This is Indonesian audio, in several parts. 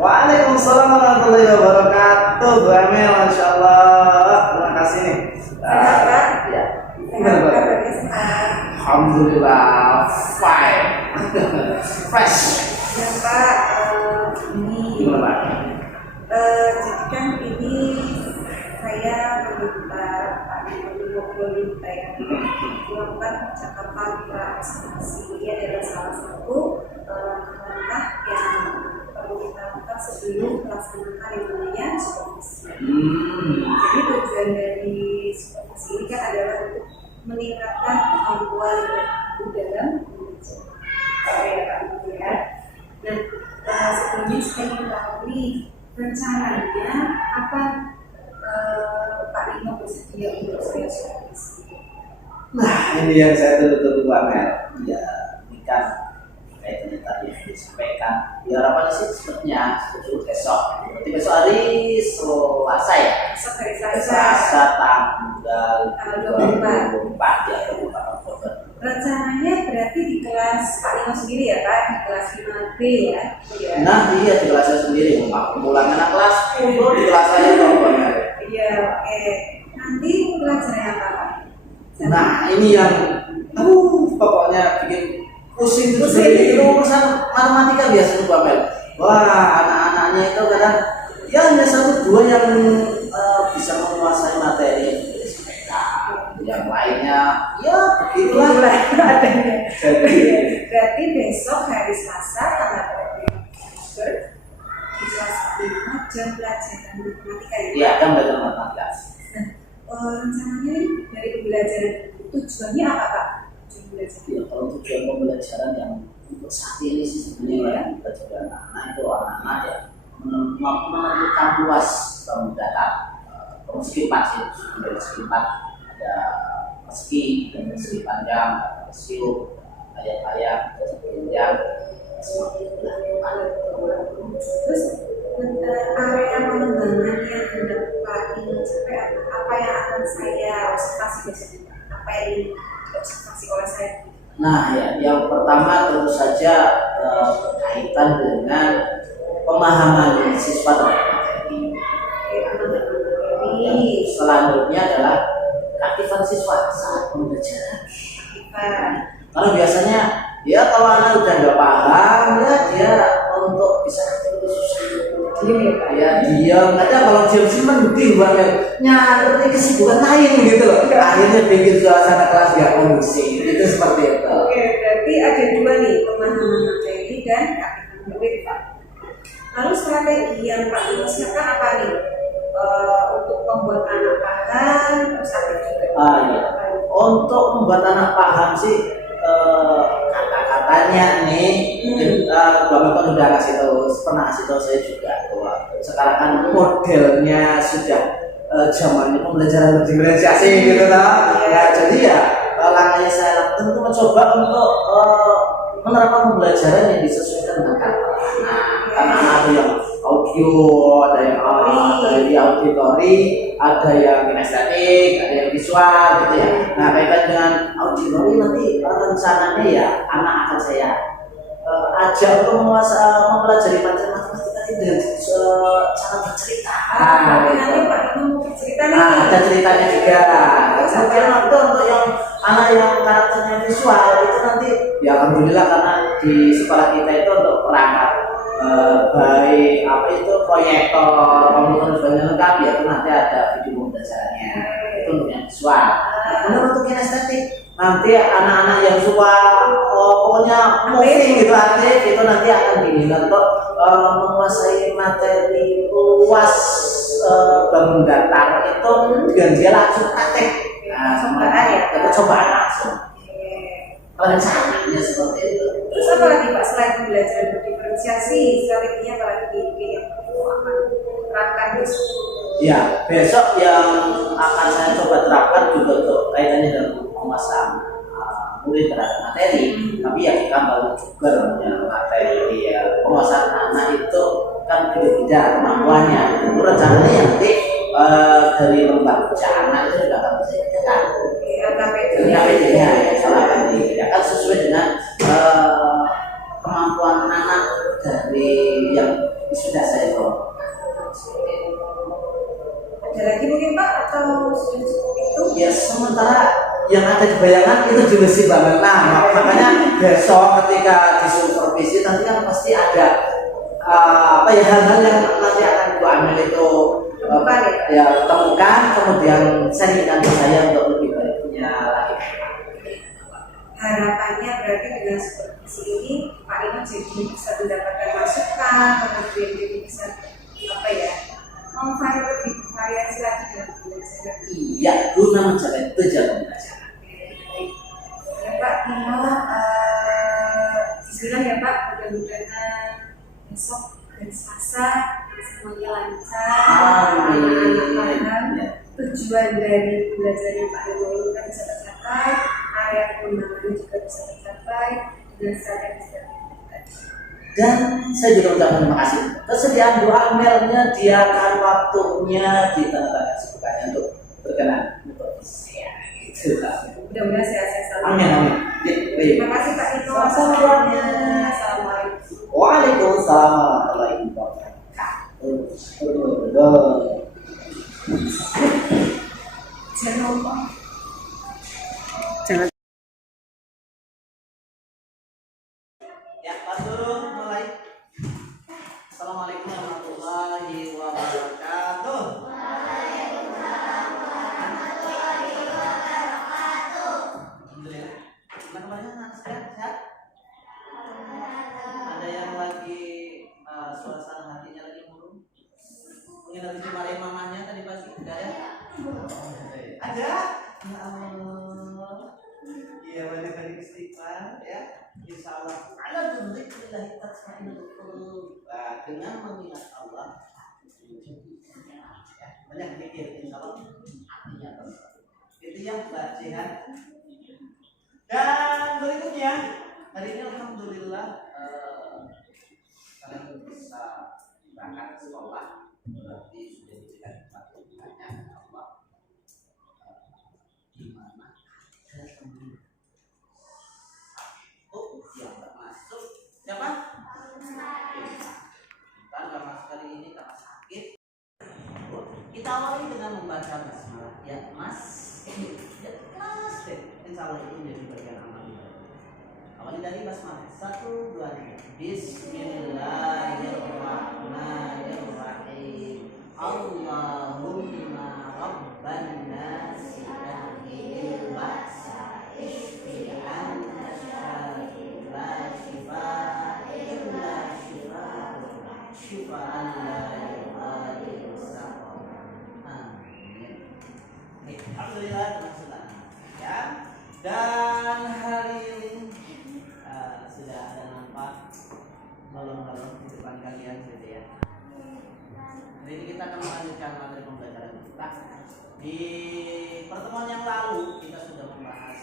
Waalaikumsalam warahmatullahi wabarakatuh. Bu Amel, Masya Allah. Terima kasih nih. Sehat, Pak? Ya. Sehat, kabarnya sehat. Alhamdulillah, fine, fresh. Ya, Pak, ini Gimana Pak? jadi kan ini saya meminta Pak Nino yang melakukan percakapan vaksinasi. Ini adalah salah satu langkah yang perlu kita lakukan sebelum melaksanakan yang namanya supervisi. Jadi tujuan dari supervisi ini kan adalah untuk meningkatkan kemampuan guru dalam mengajar. Ya Pak Ibu ya. Nah, sebelumnya saya ingin tahu nih rencananya apa Pak Nino bersedia untuk saya supervisi. Nah, ini yang saya tunggu-tunggu Pak Mel. Ya, ini kan kaitannya tadi yang disampaikan. Ya harapannya sih sepertinya besok. Berarti besok hari Selasa ya? Besok hari Selasa. Selasa tanggal 24 ya, 24 Oktober. Rencananya berarti di kelas Pak Nino sendiri ya Pak, di kelas 5B ya? Ya. Nah, iya di kelas saya sendiri. Pulang anak kelas 10 di kelas saya Pak Mel. Iya, oke. Nanti pelajarannya apa Pak? Nah, ini yang pokoknya bikin pusing itu urusan matematika biasa tuh Pak Mel. Wah, anak-anaknya itu kadang ya hanya satu dua yang bisa menguasai materi SPK. Yang lainnya ya begitulah adanya. jadi Berarti besok hari Selasa tanggal 24 di kelas 5 jam pelajaran matematika ya? ya kan belajar matematika. Nah, rencananya dari pembelajaran tujuannya apa Pak? Tujuan belajar? Ya, kalau tujuan pembelajaran yang untuk saat ini sih sebenarnya yang kita coba anak-anak itu anak-anak ya menentukan luas data persegi 4 sih, dari persegi 4 ada persegi dan persegi panjang, rasio, ayat-ayat, panjang, Terus area pengembangan yang hendak Pak ingin capai apa yang akan saya observasi besok? Apa yang ingin diobservasi oleh saya? Nah ya, yang pertama tentu saja berkaitan dengan pemahaman siswa terhadap materi. Selanjutnya adalah keaktifan siswa saat pembelajaran. Karena biasanya ya kalau anak udah nggak paham ya dia untuk bisa aktif itu susah. Ya diam, kadang kalau diam sih mending banget nyari kesibukan lain gitu loh. Akhirnya bikin suasana kelas gak kondusif. Itu seperti itu. Oke, berarti ada dua nih, pemahaman materi dan keaktifan murid Pak. Lalu strategi yang Pak Nino siapkan apa nih? Untuk membuat anak paham, terus aktif juga. Iya. Untuk membuat anak paham sih kata-katanya nih, Bapak kan udah pernah kasih tahu saya juga bahwa sekarang kan modelnya sudah zamannya pembelajaran berdiferensiasi gitu lah. Ya, jadi ya langkahnya saya lakukan itu mencoba untuk menerapkan pembelajaran yang disesuaikan dengan karakter anak. Karena ada yang audio, ada yang dari auditori, ada yang kinestetik, ada yang visual gitu ya. Nah, kaitan dengan auditori nanti rencananya ya anak akan saya ajak untuk mempelajari materi matematika ini dengan cara bercerita. Nanti Pak Nino mau bercerita nih. Ada ceritanya juga. Kemudian itu untuk yang anak yang karakternya visual itu nanti ya alhamdulillah karena di sekolah kita itu untuk perangkat baik apa itu proyektor, komputer dan sebagainya lengkap ya itu nanti ada video pembelajarannya itu untuk yang visual. Kemudian untuk kinestetik nanti anak-anak yang suka pokoknya moving gitu aktif itu nanti akan diminta untuk menguasai materi luas bangun datar itu dengan dia langsung praktek. Nah, Cobaan ya? Cobaan langsung. Rencananya seperti itu. Terus apa lagi Pak selain pembelajaran berdiferensiasi, strateginya apa lagi yang akan terapkan besok? Ya, besok yang akan saya coba terapkan juga untuk kaitannya dengan penguasaan murid terhadap materi. Tapi ya kita mau juga namanya materi ya penguasaan anak itu kan beda-beda kemampuannya. Itu rencananya yang nanti dari lembaga anak itu juga akan bisa dikerjakan. LKPD-nya ya salah kan sesuai dengan kemampuan anak dari yang bayangan itu julusi banget. Nah, makanya besok ketika disupervisi nanti kan pasti ada apa ya, hal-hal yang nanti akan gua ambil itu ya temukan, kemudian sharingkan ke saya untuk lebih baiknya lagi. Harapannya berarti dengan supervisi ini Pak Ino jadi bisa mendapatkan masukan, kemudian jadi bisa apa ya, lebih variasi lagi dalam belajar. Iya, guna mencapai tujuan pembelajaran. Ya Pak Ino, bismillah ya Pak, mudah-mudahan besok dan Selasa semuanya lancar, anak-anak paham, tujuan dari belajarnya Pak Ino ini kan bisa tercapai, area pengembangannya juga bisa tercapai, dan saya bisa tercapai. Dan saya juga ucapkan terima kasih kesediaan doa mailnya, diakan waktunya di tengah-tengah kesibukannya untuk berkenan untuk saya. Gitu. Mudah-mudahan sehat-sehat selalu. Amin, amin. Terima kasih Pak Ino. Assalamualaikum. Waalaikumsalam warahmatullahi wabarakatuh. Jangan lupa. Ya, Pak Suruh mulai. Assalamualaikum warahmatullahi wabarakatuh. Alhamdulillah. Gimana kemarin anak sehat? Ada yang lagi suasana hatinya lagi murung? Mungkin habis dimarahin mamanya tadi pagi, enggak ya? Ada? Ya Allah. Iya, banyak-banyak istighfar ya. Insya Allah. Ala dzikrillah tatma'innul qulub. Dengan mengingat Allah, ya, banyak pikir, insya Allah hatinya tenang. Itu yang bacaan. Dan berikutnya, hari ini alhamdulillah kalian bisa berangkat ke sekolah, berarti sudah diberikan banyak Allah. Di mana ada teman yang nggak masuk, siapa? Kita nggak masuk hari ini karena sakit. Kita awali dengan membaca basmalah. Ya Mas, ya kelas deh. Insya Allah itu menjadi bagian amal ibadah. Awali dari basmalah. 1, 2, 3. Bismillahirrahmanirrahim. Allahumma rabban nasi ahidil ba'sa ishfi anna syafi la shifa illa shifa shifaan la yughadiru saqama. Amin. Alhamdulillah, sudah ya. Dan hari ini sudah ada nampak balon-balon di depan kalian gitu ya. Hari ini kita akan melanjutkan materi pembelajaran kita. Di pertemuan yang lalu kita sudah membahas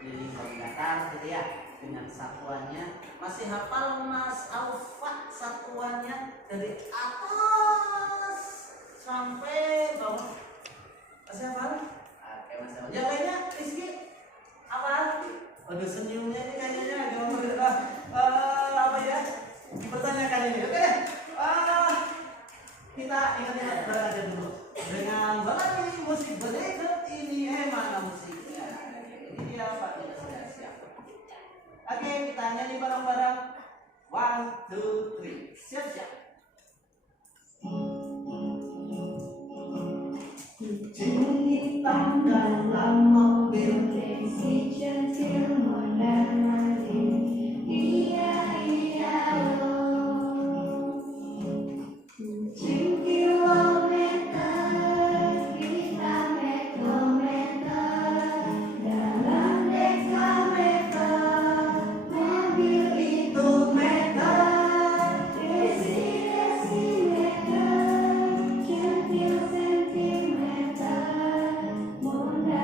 lingkungan datar gitu ya, dengan satuannya. Masih hafal Mas Alfa satuannya dari atas sampai bawah? Masih hafal? Oke, Mas Alfa. Yang lainnya Rizky apa? Waduh, senyumnya ini kayaknya apa ya? Dipertanyakan ini. Oke. Kita ingat-ingat berada dulu dengan baladi musik berikut ini. Mana musiknya? Ini dia Pak, kita sudah siap. Oke, kita nyanyi bareng-bareng. 1, 2, 3, siap-siap. Kucing hitam dalam mobil, si centil mondar mandir, iya iya loh. Kucing kilometer, kita metrometer, dalam dekameter, mobil itu meter, desimeter, centil sentimeter, mondar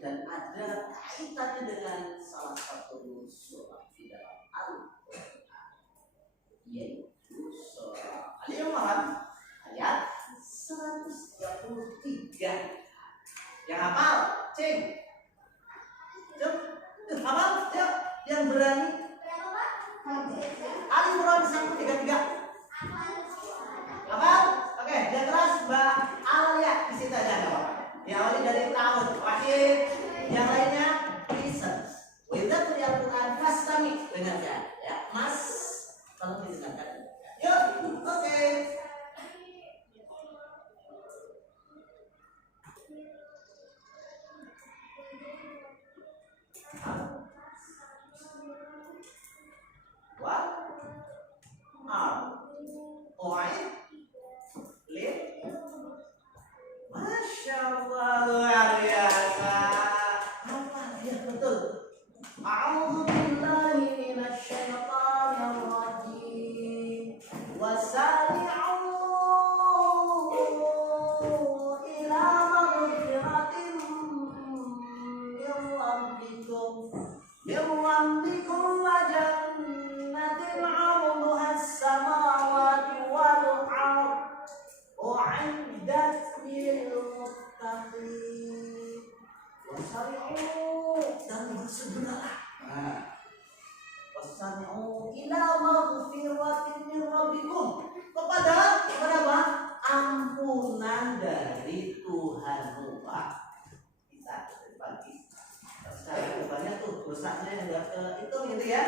dan ada kaitannya dengan salah satu surah di dalam Al-Quran, yaitu surah Al-Imran ayat 133. Yang hafal, cing. Hafal, yuk. Yang berani. Al-Imran 133. Hafal? Oke, yang keras Mbak Alia di situ aja dong. Diawali dari tahun wahid, yang lainnya listen. Wita kuliah Al-Quran fastami, dengarkan ya, Mas. Tolong didengarkan. Yuk, oke. What are point lip? Masya Allah, luar biasa. Apa dia betul? A'udzu billahi minasyaitonir rajim. Wasari'u ila maghfiratin min rabbikum wa jannatin 'arduha as-samawati wal ardh u'iddat lil muttaqin. Wasari'u, dan bersegeralah. Wasari'u ila maghfiratin min rabbikum, kepada apa? Ampunan dari Tuhanmu. Kita berbagi. Secara rupanya tuh dosanya yang enggak kehitung gitu ya.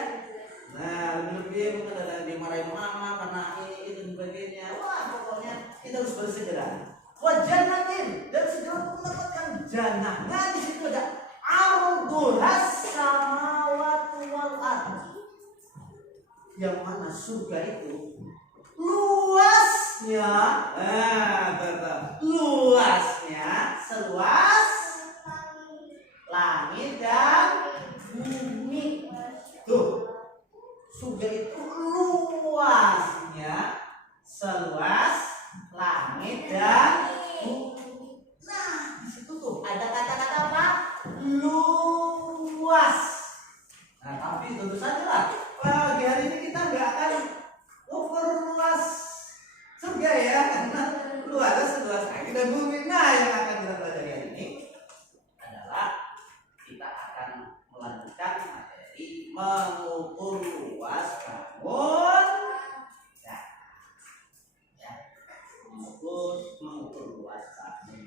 Nah, lebih-lebih mungkin ada yang dimarahin mama karena ini itu dan sebagainya. Wah, pokoknya kita harus bersegera. Wajanatin, dan segera untuk mendapatkan jannah. Nah, di situ ada ardhus samawati wal ardh. Yang mana surga itu luasnya, luasnya seluas langit dan bumi. Tuh, surga itu luasnya seluas langit dan bumi. Nah, di situ tuh ada kata-kata apa? Luas. Nah, tapi tentu saja lah, pagi hari ini kita nggak akan ukur luas surga ya, karena luasnya seluas langit dan bumi. Nah, yang akan kita pelajari hari ini adalah kita akan melanjutkan materi mengukur luas bangun. Mengukur luas bangun.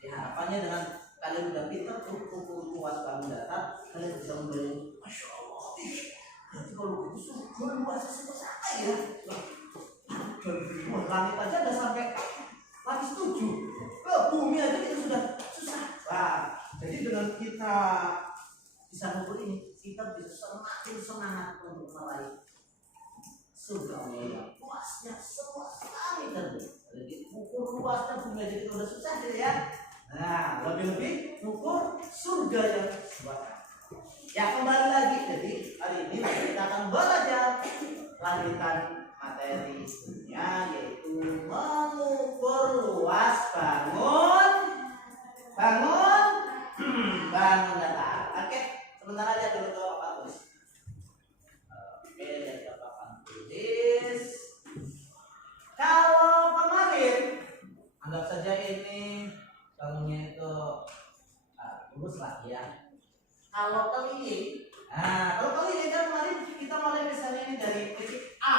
Ya, harapannya dengan kalian udah pintar tuh ukur luas bangun datar, kalian bisa membayangkan, masya Allah, nanti kalau begitu surga luasnya seperti apa ya? Wah, langit aja udah sampai lapis 7, ke bumi aja kita sudah susah. Nah, jadi dengan kita bisa mengukur ini, kita bisa semakin semangat untuk meraih surga Allah yang luasnya seluas langit dan bumi. Jadi ukur luasnya bumi aja kita udah susah gitu ya. Nah, lebih-lebih ukur surga yang luas. Ya, kembali lagi. Jadi hari ini kita akan belajar lanjutan materi dunia, yaitu mengukur luas bangun datar. Oke, sebentar aja dulu ke papan tulis. Oke, lihat ke papan tulis. Kalau kemarin, anggap saja ini bangunnya itu lurus lah ya. Kalau keliling, kalau keliling kan kemarin kita mulai misalnya ini dari titik A.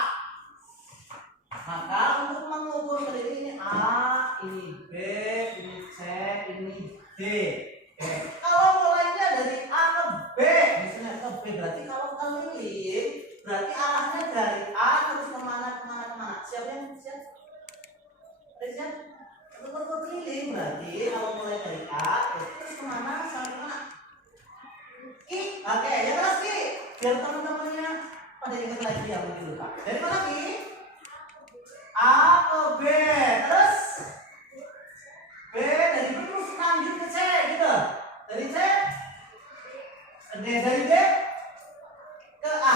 Maka untuk mengukur keliling ini A, ini B, ini C, ini D. Oke. Kalau mulainya dari A ke B, misalnya ke B, berarti kalau keliling berarti arahnya dari A terus kemana. Siapa yang siap? Siap? Untuk keliling berarti kalau mulai dari A terus kemana sampai mana? Ki, oke, ya terus Ki. Biar teman-temannya pada ingat lagi yang mungkin lupa. Dari mana Ki? A ke B, terus B dari B terus lanjut ke C gitu. Dari C, dari B ke A.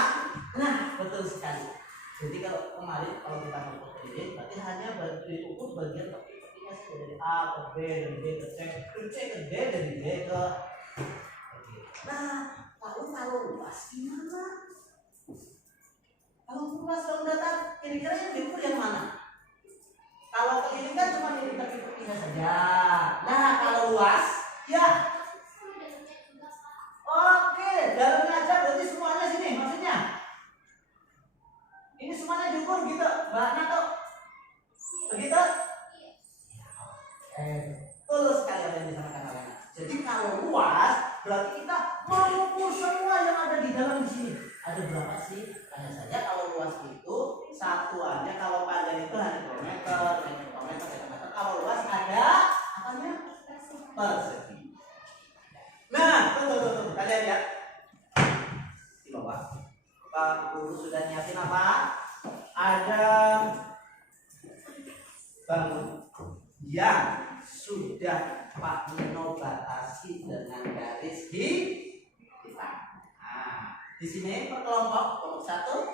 Nah, betul sekali. Jadi kalau kemarin kalau kita mau keliling berarti hanya diukur bagian tepi-tepinya saja dari A ke B dari B ke C, dari C ke D, dari D ke G. Nah, kalau luas gimana? Kalau luas dong datar, kira-kira yang diukur yang mana? Kalau ke ini kan cuma ini tapi saja. Nah, kalau luas, ya. Oke, dalamnya aja berarti semuanya sini, maksudnya. Ini semuanya diukur gitu, Mbak Nato. Begitu? Betul sekali apa yang disampaikan oleh Anak. Jadi kalau luas, berarti kita mengukur semua yang ada di dalam di sini. Ada berapa sih? Hanya saja kalau luas itu satu aja, kalau panjang itu hanya kilometer, meter. Kalau luas ada apanya? Persegi. Nah, tuh. Kalian lihat di bawah. Pak Guru sudah nyiapin apa? Ada bangun yang sudah Pak Nino batasi dengan garis hitam. Nah, di sini per kelompok 1,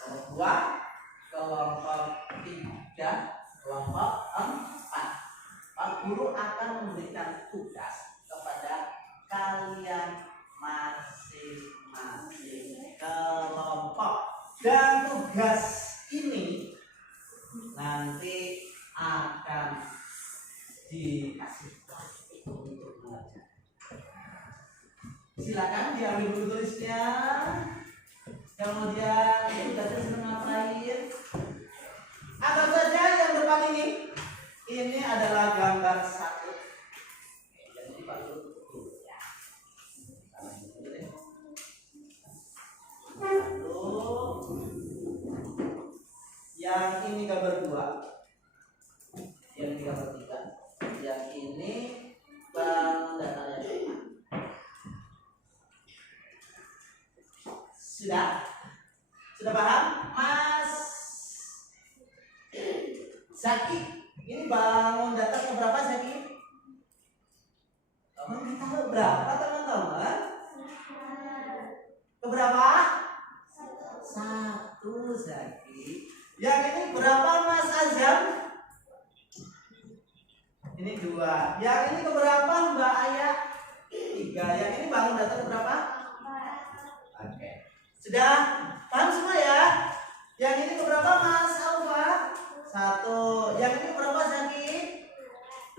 kelompok 2, kelompok 3, kelompok 4. Pak Guru akan memberikan tugas kepada kalian masing-masing kelompok, dan tugas ini nanti akan dikasih untuk mengerjakan. Silakan diambil dulu tulisnya. Kemudian tugasnya sedang ngapain? Anggap saja yang depan ini adalah gambar 1. Jadi dibantu dulu ya. Yang ini gambar 2. Yang ini gambar 3. Yang ini bangun datanya 5. Sudah paham, Mas Zaki? Ini bangun data keberapa, Zaki? Kamu tahu berapa, teman-teman? Keberapa? 1, Zaki. Yang ini berapa, Mas Azam? Ini 2. Yang ini keberapa, Mbak Ayah? 3. Yang ini bangun data keberapa? 4. Oke. Sudah paham semua ya? Yang ini keberapa, Mas Alfa? 1. Yang ini keberapa, Zaki?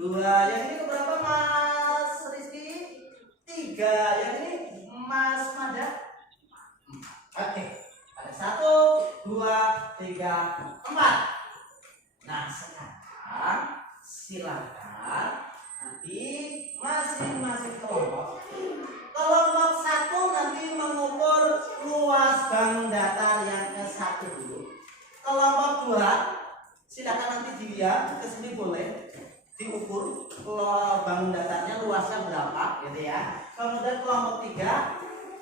2. Yang ini keberapa, Mas Rizky? 3. Yang ini Mas Mada? 4. Oke. Ada 1, 2, 3, 4. Nah, sekarang silakan nanti masing-masing kelompok. Kelompok 1 nanti mengukur luas bangun datar yang ke-1 dulu. Kelompok 2 silakan nanti dilihat ke sini, boleh diukur bangun datarnya luasnya berapa gitu ya. Kemudian kelompok 3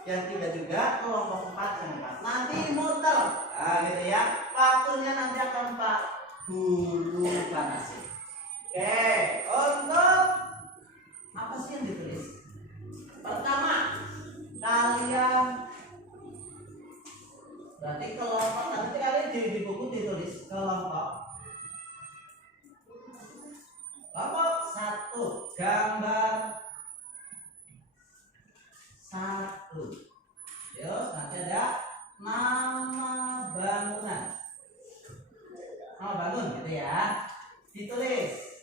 yang 3 juga, kelompok 4 yang 4. Nanti muter. Nah, gitu ya. Waktunya nanti akan Pak Guru batasi. Oke, untuk apa sih yang ditulis? Pertama, kalian berarti kelompok, nanti kalian di buku ditulis kelompok 1, gambar 1. Terus nanti ada nama bangunan, nama bangun gitu ya, ditulis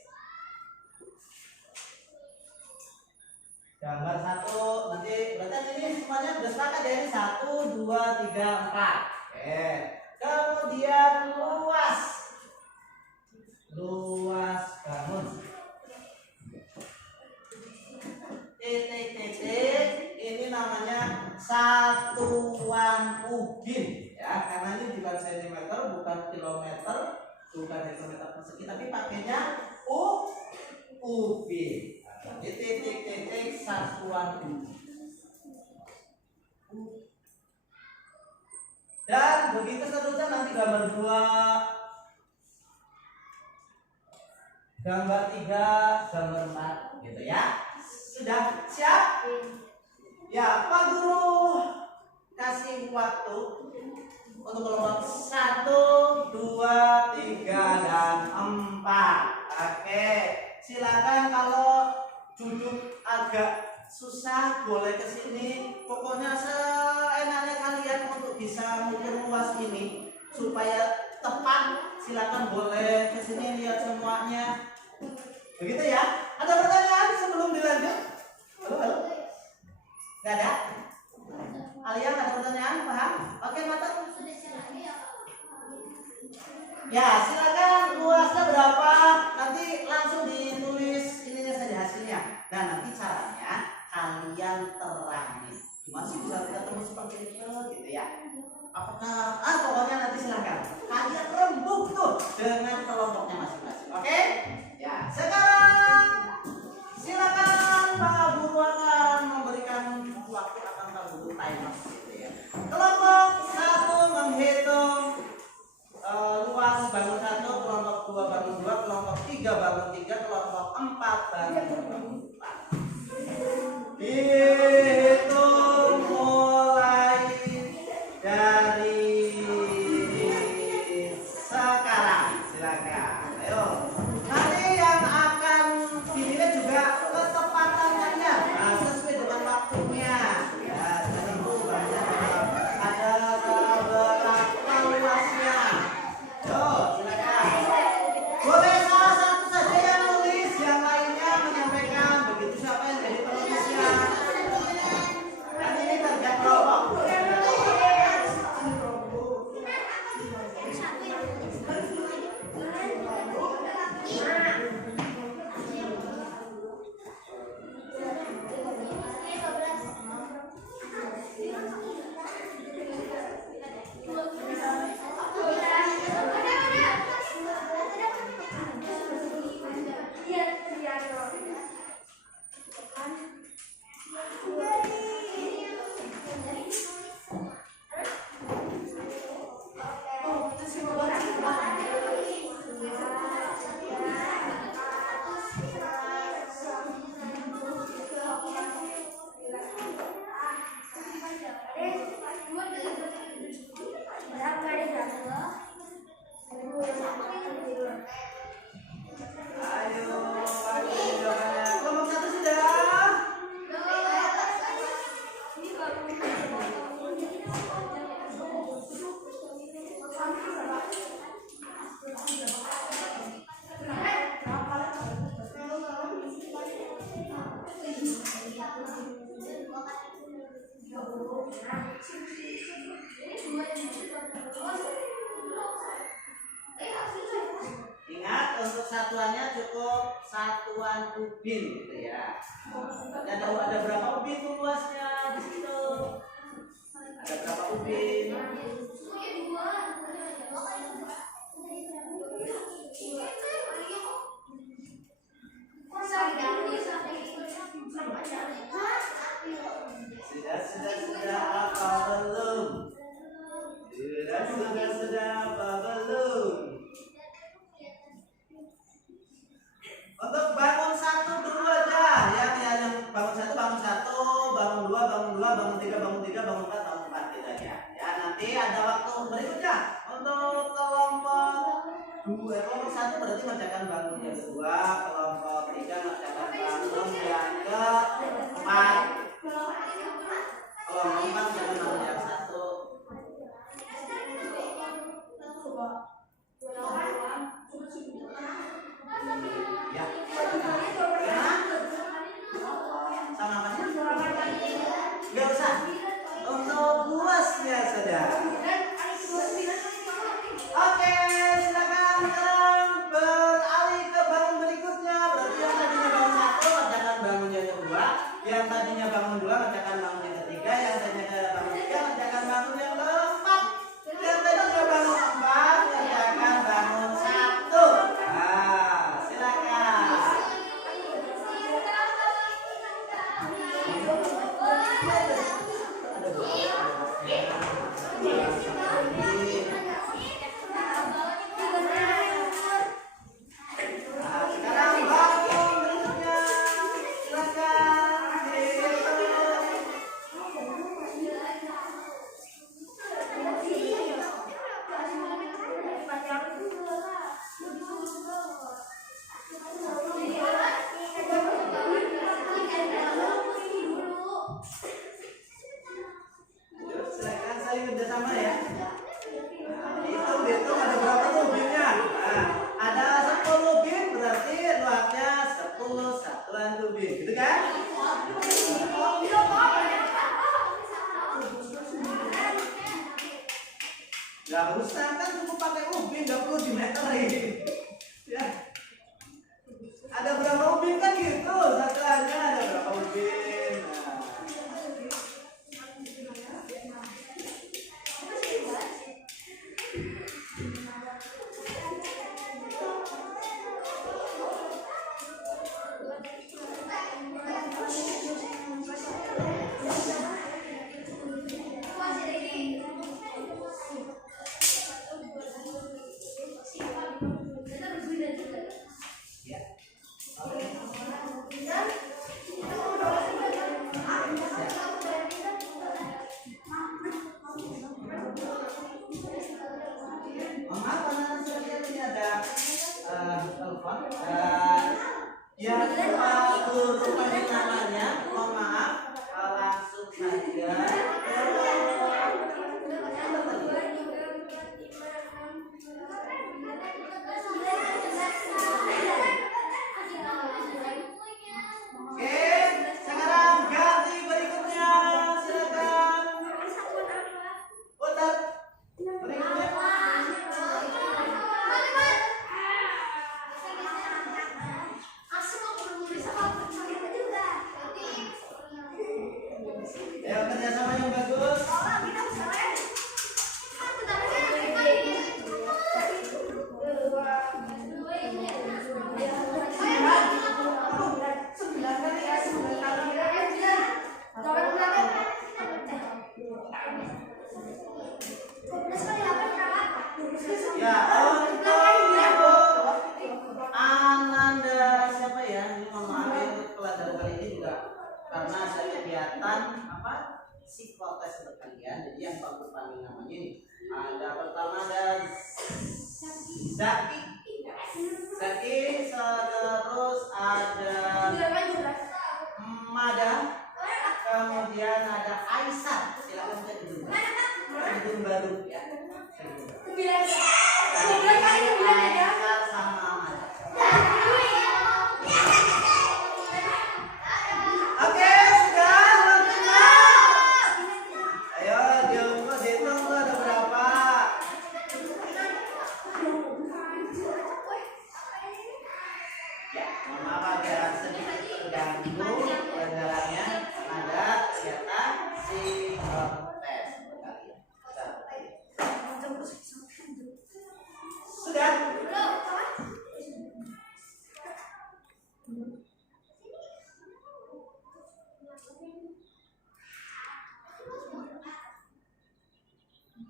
gambar 1. Nanti berarti ini semuanya sudah sepakat ya, ini 1, 2, 3, 4. Oke. Kemudian luas bangun. Titik-titik ini namanya satuan ubin ya, karena ini bukan sentimeter, bukan kilometer, bukan hektometer persegi, tapi pakainya ubin. Titik-titik satuan ubin. Dan begitu seterusnya, nanti gambar 2, gambar 3, gambar 4 gitu ya. Sudah siap? Ya, Pak Guru kasih waktu untuk kelompok 1, 2, 3, dan 4. Oke, silakan. silakan kalau duduk agak susah boleh ke sini. Pokoknya seenaknya kalian untuk bisa mengukur luas ini supaya tepat. Silakan boleh ke sini lihat semuanya. Begitu ya. Ada pertanyaan sebelum dilanjut? Halo, halo. Nggak ada? Alia ada pertanyaan? Paham? Oke, Mata. Ya, silakan luasnya berapa? Nanti langsung ditulis ininya saja hasilnya. Nah, nanti caranya kalian terangin. Gimana sih bisa ketemu seperti itu gitu ya? Apakah pokoknya nanti silakan kalian rembuk tuh dengan kelompoknya masing-masing. Oke? Ya, sekarang silakan Pak Guru akan memberikan waktu akan Pak Guru timer gitu ya. Kelompok 1 menghitung luas bangun 1, kelompok 2 bangun 2, kelompok 3 bangun 3, kelompok 4 bangun 4. Dihitung mulai dari sekarang. Silakan. Ayo. Nanti yang akan dinilai juga ketepatannya. Nah, sesuai dengan waktunya. Ya, dan itu banyak ada beberapa luasnya. Yo, silakan. Boleh salah satu saja yang nulis, yang lainnya menyampaikan. Begitu siapa yang jadi penulisnya. Nanti ini kerja kelompok. Ingat untuk satuannya cukup satuan ubin gitu ya. Ada berapa ubin tuh luasnya di situ? Ada berapa ubin? Sudah apa belum? Sudah apa belum? Untuk bangun 1 dulu aja yang bangun 1 bangun 1, bangun 2 bangun 2, bangun 3 bangun 3, bangun 4 bangun 4 gitu aja. Ya nanti ada waktu berikutnya untuk kelompok 1 berarti mengerjakan bangun yang kedua, kelompok 3 mengerjakan bangun yang keempat, kelompok 4 mengerjakan bangun yang 1. Ya. Sama apa sih? Gak usah. Untuk luasnya saja. Oke, silakan sekarang beralih ke bangun berikutnya. Berarti yang tadinya bangun 1 kerjakan bangun yang kedua, yang tadinya bangun 2 kerjakan bangun yang ketiga, yang tadinya bangun 3 kerjakan bangun yang keempat, yang tadinya bangun 4 kerjakan bangun 1. Nah, silakan. Sekarang bangun berikutnya, silakan dihitung. kan? Nggak usah kan, cukup pakai ubin, nggak perlu dimeterin. Ya. Ada berapa ubin kan gitu, satu aja ada berapa ubin. Maaf, anak saya ini ada telepon dan yang lupa namanya, mohon maaf, langsung saja. Oke, sekarang ganti berikutnya, silakan. Putar berikutnya. Ayo kerjasama yang bagus. Ya, untuk Ananda siapa ya? Ini mohon maaf ya, untuk pelajaran kali ini juga karena ada kegiatan apa? Psikotes untuk kalian. Jadi yang bagus panggil namanya ini. Ada pertama ada Zaki, terus ada Mada, kemudian ada Aisyah. Silakan cek dulu. Gedung baru ya. Aisyah sama Mada. Oke, sudah waktunya. Ayo dihitung tuh ada berapa? Ya, mohon maaf agak sedikit terganggu pelajarannya. Ada kegiatan psikotes untuk kalian. Sudah?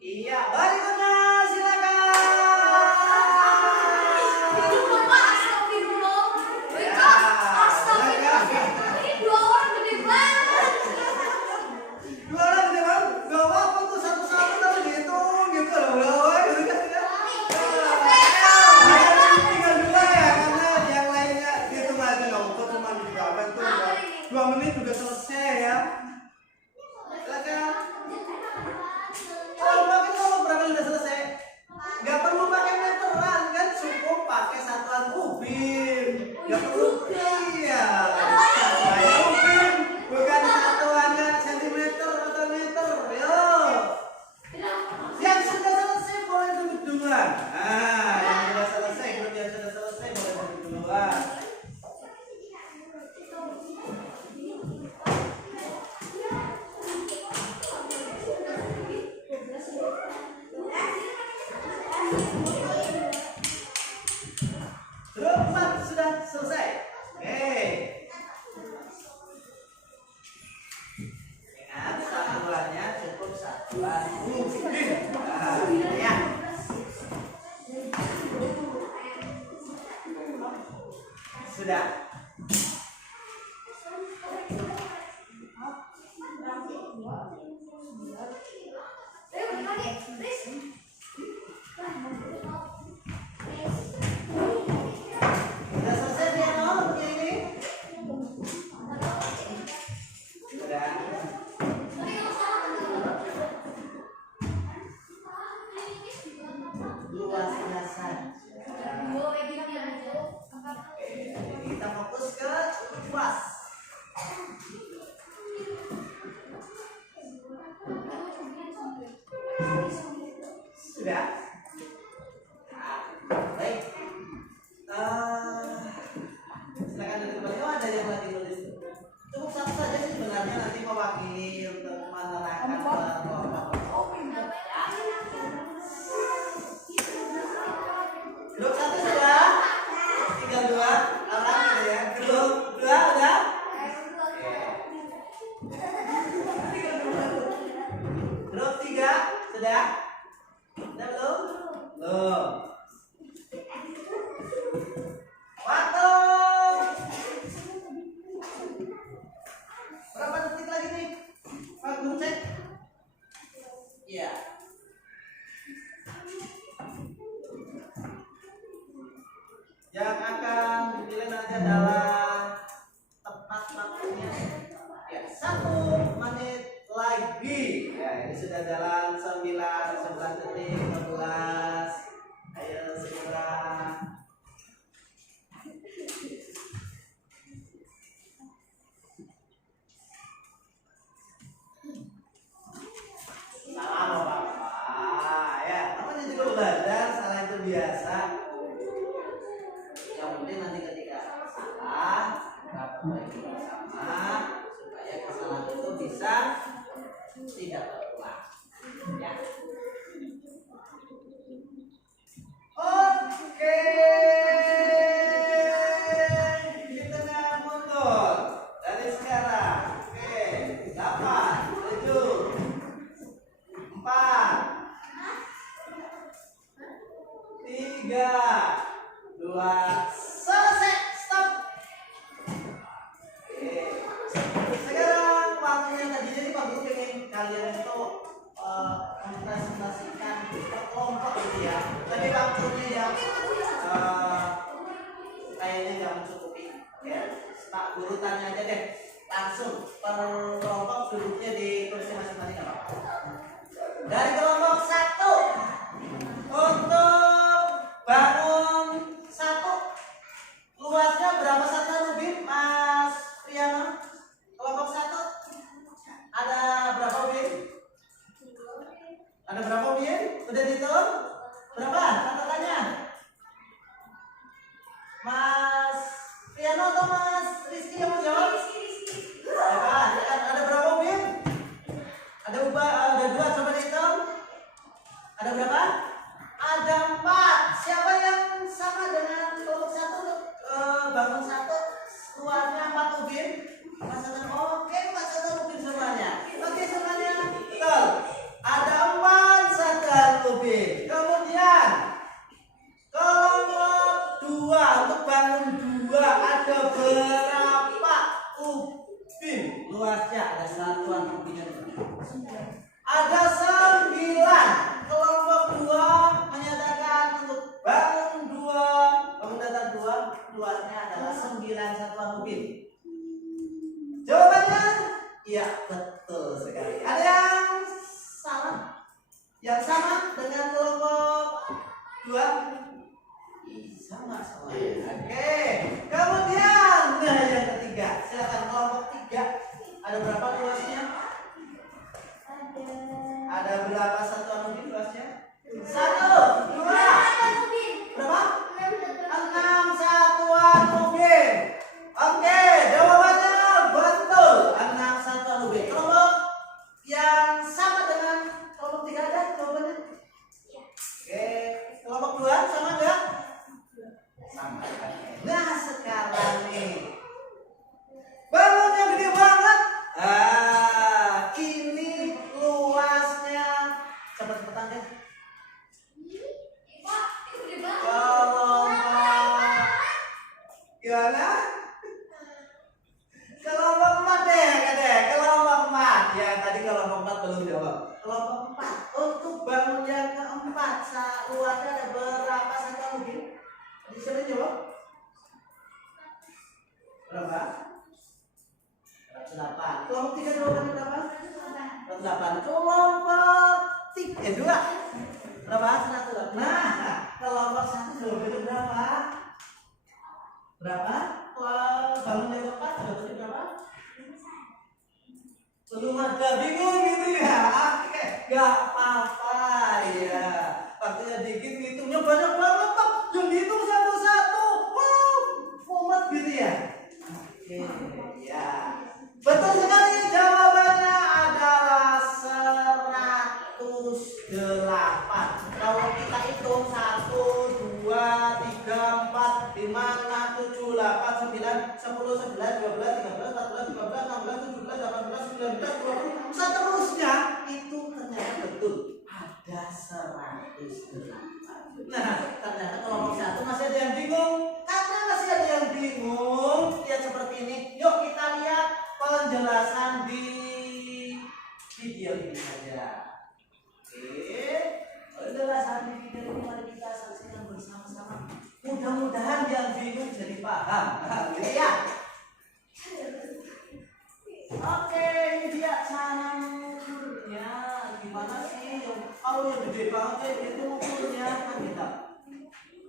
Iya, berikutnya silakan. Dua orang gede banget, gak apa-apa tuh satu-satu tapi dihitung gitu loh. Tinggal dua ya, karena yang lainnya dihitung aja nggak apa-apa, cuma juga kan tuh 2 menit udah selesai ya. Silakan. Coba kita ngomong berapa udah selesai. Gak perlu pakai meteran kan, cukup pakai satuan ubin. Gak perlu iya. Saya ubin, bukan satuannya sentimeter atau meter. Yo. Yang sudah selesai boleh duduk duluan. Nah, yang sudah selesai, grup yang sudah selesai boleh duduk duluan. Grup 4 sudah selesai. Oke. Ingat, satuannya cukup satuan ubin. Nah, ya. Sudah. Sudah selesai dia nol begini. Sudah. Luasnya saja. Oke, jadi kita fokus ke luas. sudah jalan 9, 11 detik, 12. Ayo segera. Salah apa-apa ya, namanya juga belajar, salah itu biasa. Yang penting nanti ketika salah kita perbaiki bersama supaya kesalahan itu bisa tidak terulang ya. Oke, kita mundur dari sekarang. Oke, 8, 7, 4, 3, 2, selesai, stop. Oke, sekarang waktunya tadi, jadi Pak Guru pengen kalian itu mempresentasikan kelompok gitu ya. Tapi waktunya yang kayaknya nggak mencukupi. Ya, Pak Guru tanya aja deh, langsung per kelompok duduknya di kursi masing-masing apa? Dari kelompok 1 untuk bangun 1, luasnya berapa satuan ubin, Mas Priano? Kelompok 1 ada berapa ubin? Ada berapa ubin? Udah dihitung? Berapa catatannya? Mas Priano atau Mas Rizky yang mau jawab? Ada berapa ubin? Ada 2, coba dihitung. Ada berapa? Ada 4. Siapa yang sama dengan kelompok 1 untuk bangun 1? Luarnya 4 ubin. Pasangan oke, pasangan ubin semuanya. Oke semuanya. Betul. Ada 4 satuan ubin. Kemudian kelompok 2 untuk bangun 2 ada berapa ubin? Luasnya ada satuan ubinnya. Ada 9. Kelompok 2 menyatakan untuk bangun 2, bangun datar 2, luasnya adalah 9 satuan ubin. Jawabannya? Iya, betul sekali. Ada yang salah? Yang sama dengan kelompok 2? Sama semuanya. Oke. Kemudian, nah yang ketiga, silakan kelompok 3. Ada berapa luasnya? Ada berapa satuan ubin luasnya? 1, 2. Berapa? 6 satuan ubin. Oke, jawabannya betul. 6 satuan ubin. Kelompok yang sama dengan kelompok 3 ada jawabannya? Oke, kelompok 2 sama enggak? Sama. Nah, sekarang nih bangunnya gede banget. Ini luasnya cepet-cepetan deh. Kelompok gimana? Kelompok 4 deh, kelompok 4. Ya, tadi kelompok 4 belum jawab. Kelompok 4 untuk bangun yang keempat, luasnya ada berapa satuan ubin? Siapa yang jawab? Berapa? 108. Kelompok 3 jawabannya berapa? 108. Kelompok 2 berapa? 108. Nah, kelompok 1 jawabannya berapa? Berapa? Kalau bangun yang keempat jawabannya berapa? Belum ada, bingung gitu ya. Oke, gak apa-apa ya. Waktunya dikit, hitungnya banyak banget Pak. Yang dihitung satu-satu. Wow, mumet gitu ya. Oke, ya. Betul sekali, jawabannya adalah 108. Kalau kita hitung 1, 2, 3, 4, 5, 6, 7, 8, 9, 10, 11, 12, 13, 14, 15, 16, 17, 18, 19, 20, seterusnya itu ternyata betul ada 108. Nah, ternyata kelompok 1 masih ada yang bingung. Karena masih ada yang bingung, lihat seperti ini. Yuk kita lihat penjelasan di video ini saja. Oke, penjelasan di video ini mari kita saksikan bersama-sama. Mudah-mudahan yang bingung jadi paham. Oke ya. Oke, ini dia cara mengukurnya. Gimana gede banget itu ukurnya kan kita.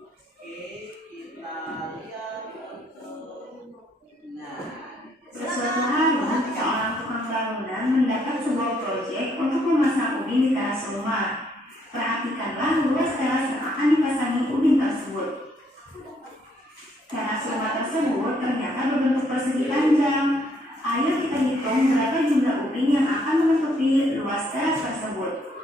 Oke, kita lihat untuk Suatu hari, seorang tukang bangunan mendapat sebuah proyek untuk memasang ubin di teras rumah. Perhatikanlah luas teras yang akan dipasangi ubin tersebut. Teras rumah tersebut ternyata berbentuk persegi panjang. Ayo kita hitung berapa jumlah ubin yang akan menutupi luas teras tersebut.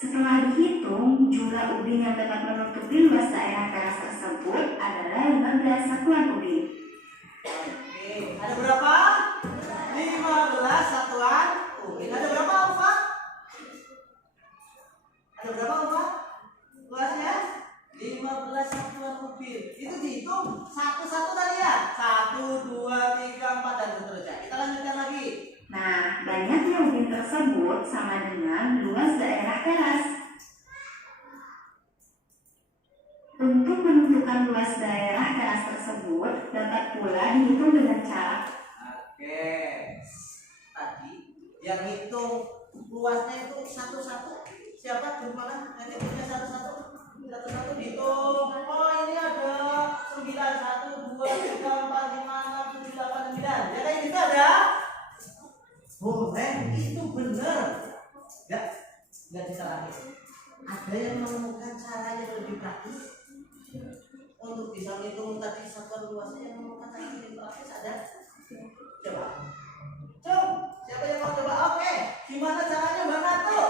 Setelah dihitung, jumlah ubin yang dapat menutupi luas daerah teras tersebut adalah 15 satuan ubin. Oke, ada berapa? 15 satuan ubin. Ada berapa, Alfa? Ada berapa, Alfa? Luasnya 15 satuan ubin. Itu dihitung satu-satu tadi ya? 1, 2, 3, 4 dan seterusnya. Kita lanjutkan lagi. Nah, banyaknya ubin tersebut sama dengan luas daerah teras. Untuk menentukan luas daerah teras tersebut dapat pula dihitung dengan cara Oke, tadi yang hitung luasnya itu satu-satu. Siapa? Gimana? Yang hitungnya satu-satu. Satu-satu dihitung. Oh, ini ada 9, 1, 2, 3, 4, 5, 6, 7, 8, 9. Ya kayak gitu ada? Boleh, itu benar. Enggak disalahin. Ada yang menemukan cara yang lebih praktis untuk bisa menghitung tadi satuan luasnya, yang menemukan cara yang lebih praktis ada? Coba. Siapa yang mau coba? Oke. Gimana caranya Mbak Natu?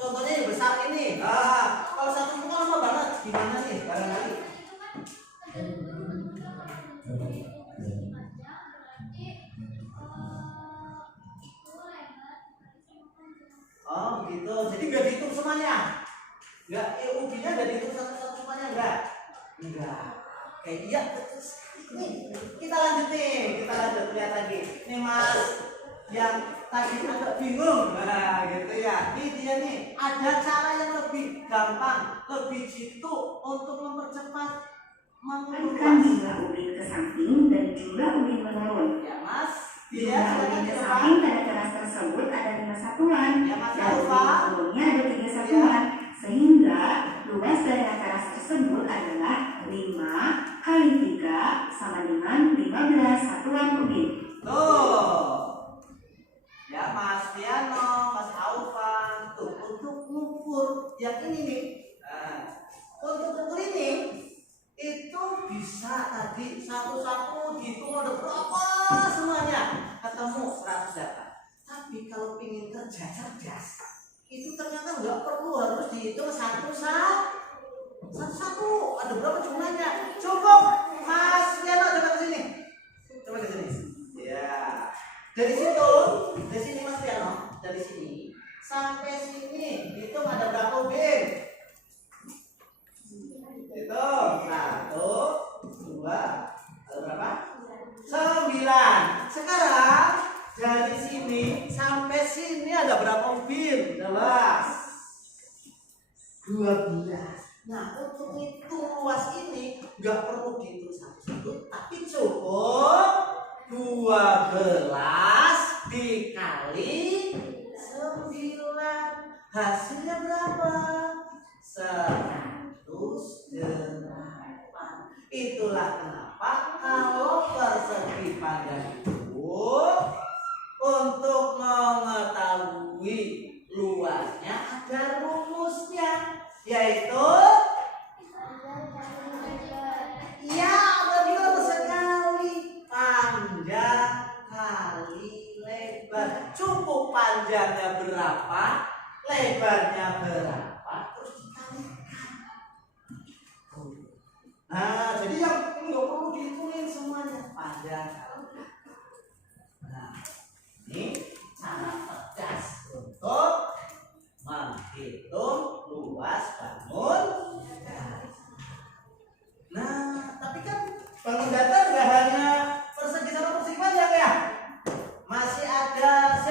Contohnya yang besar ini. Kalau satu buku lama banget. Gimana nih? Barangkali. Oh gitu. Jadi nggak dihitung semuanya. Nggak, ubinnya nggak dihitung satu-satu semuanya enggak? Enggak. Oke, iya. Nih, kita lanjut nih. Kita lanjut lihat lagi. Nih Mas, yang tadi agak bingung. Nah, gitu ya. Ini dia nih. Ada cara yang lebih gampang, lebih jitu untuk mempercepat Alihkan jumlah ubin ke samping dan jumlah ubin menurun. Ya Mas. Jumlah ubin ke samping pada teras tersebut ada 5 satuan Ya, Mas, dan ubin Alfa. menurunnya ada 3 satuan. Sehingga luas daerah teras tersebut adalah 5 kali 3 sama dengan 15 satuan ubin. Tuh. Ya Mas Piano, Mas Alfa, tuh untuk mengukur yang ini nih. Nah, untuk mengukur ini itu bisa tadi satu-satu dihitung ada berapa semuanya ketemu 100 data. Tapi kalau ingin kerja cerdas itu ternyata nggak perlu harus dihitung satu-satu. Ada berapa jumlahnya? Cukup Mas Piano, coba ke sini. Coba ke sini. Ya. Dari situ, dari sini Mas Piano, dari sini sampai sini hitung ada berapa ubin? Hitung 1, 2, ada berapa? 9. Sekarang dari sini sampai sini ada berapa ubin? 12. Nah, untuk hitung luas ini nggak perlu dihitung satu-satu, tapi cukup 12 dikali 9. Hasilnya berapa? 108. Itulah kenapa kalau persegi panjang itu untuk mengetahui luasnya ada rumusnya, yaitu ya betul sekali, panjang kali lebar. Cukup panjangnya berapa, lebarnya berapa, terus dikalikan. Nah, jadi yang nggak perlu dihitungin semuanya, panjang kali. Nah, ini cara cerdas untuk menghitung luas bangun. Nah, tapi kan bangun datar nggak hanya persegi sama persegi panjang ya, masih ada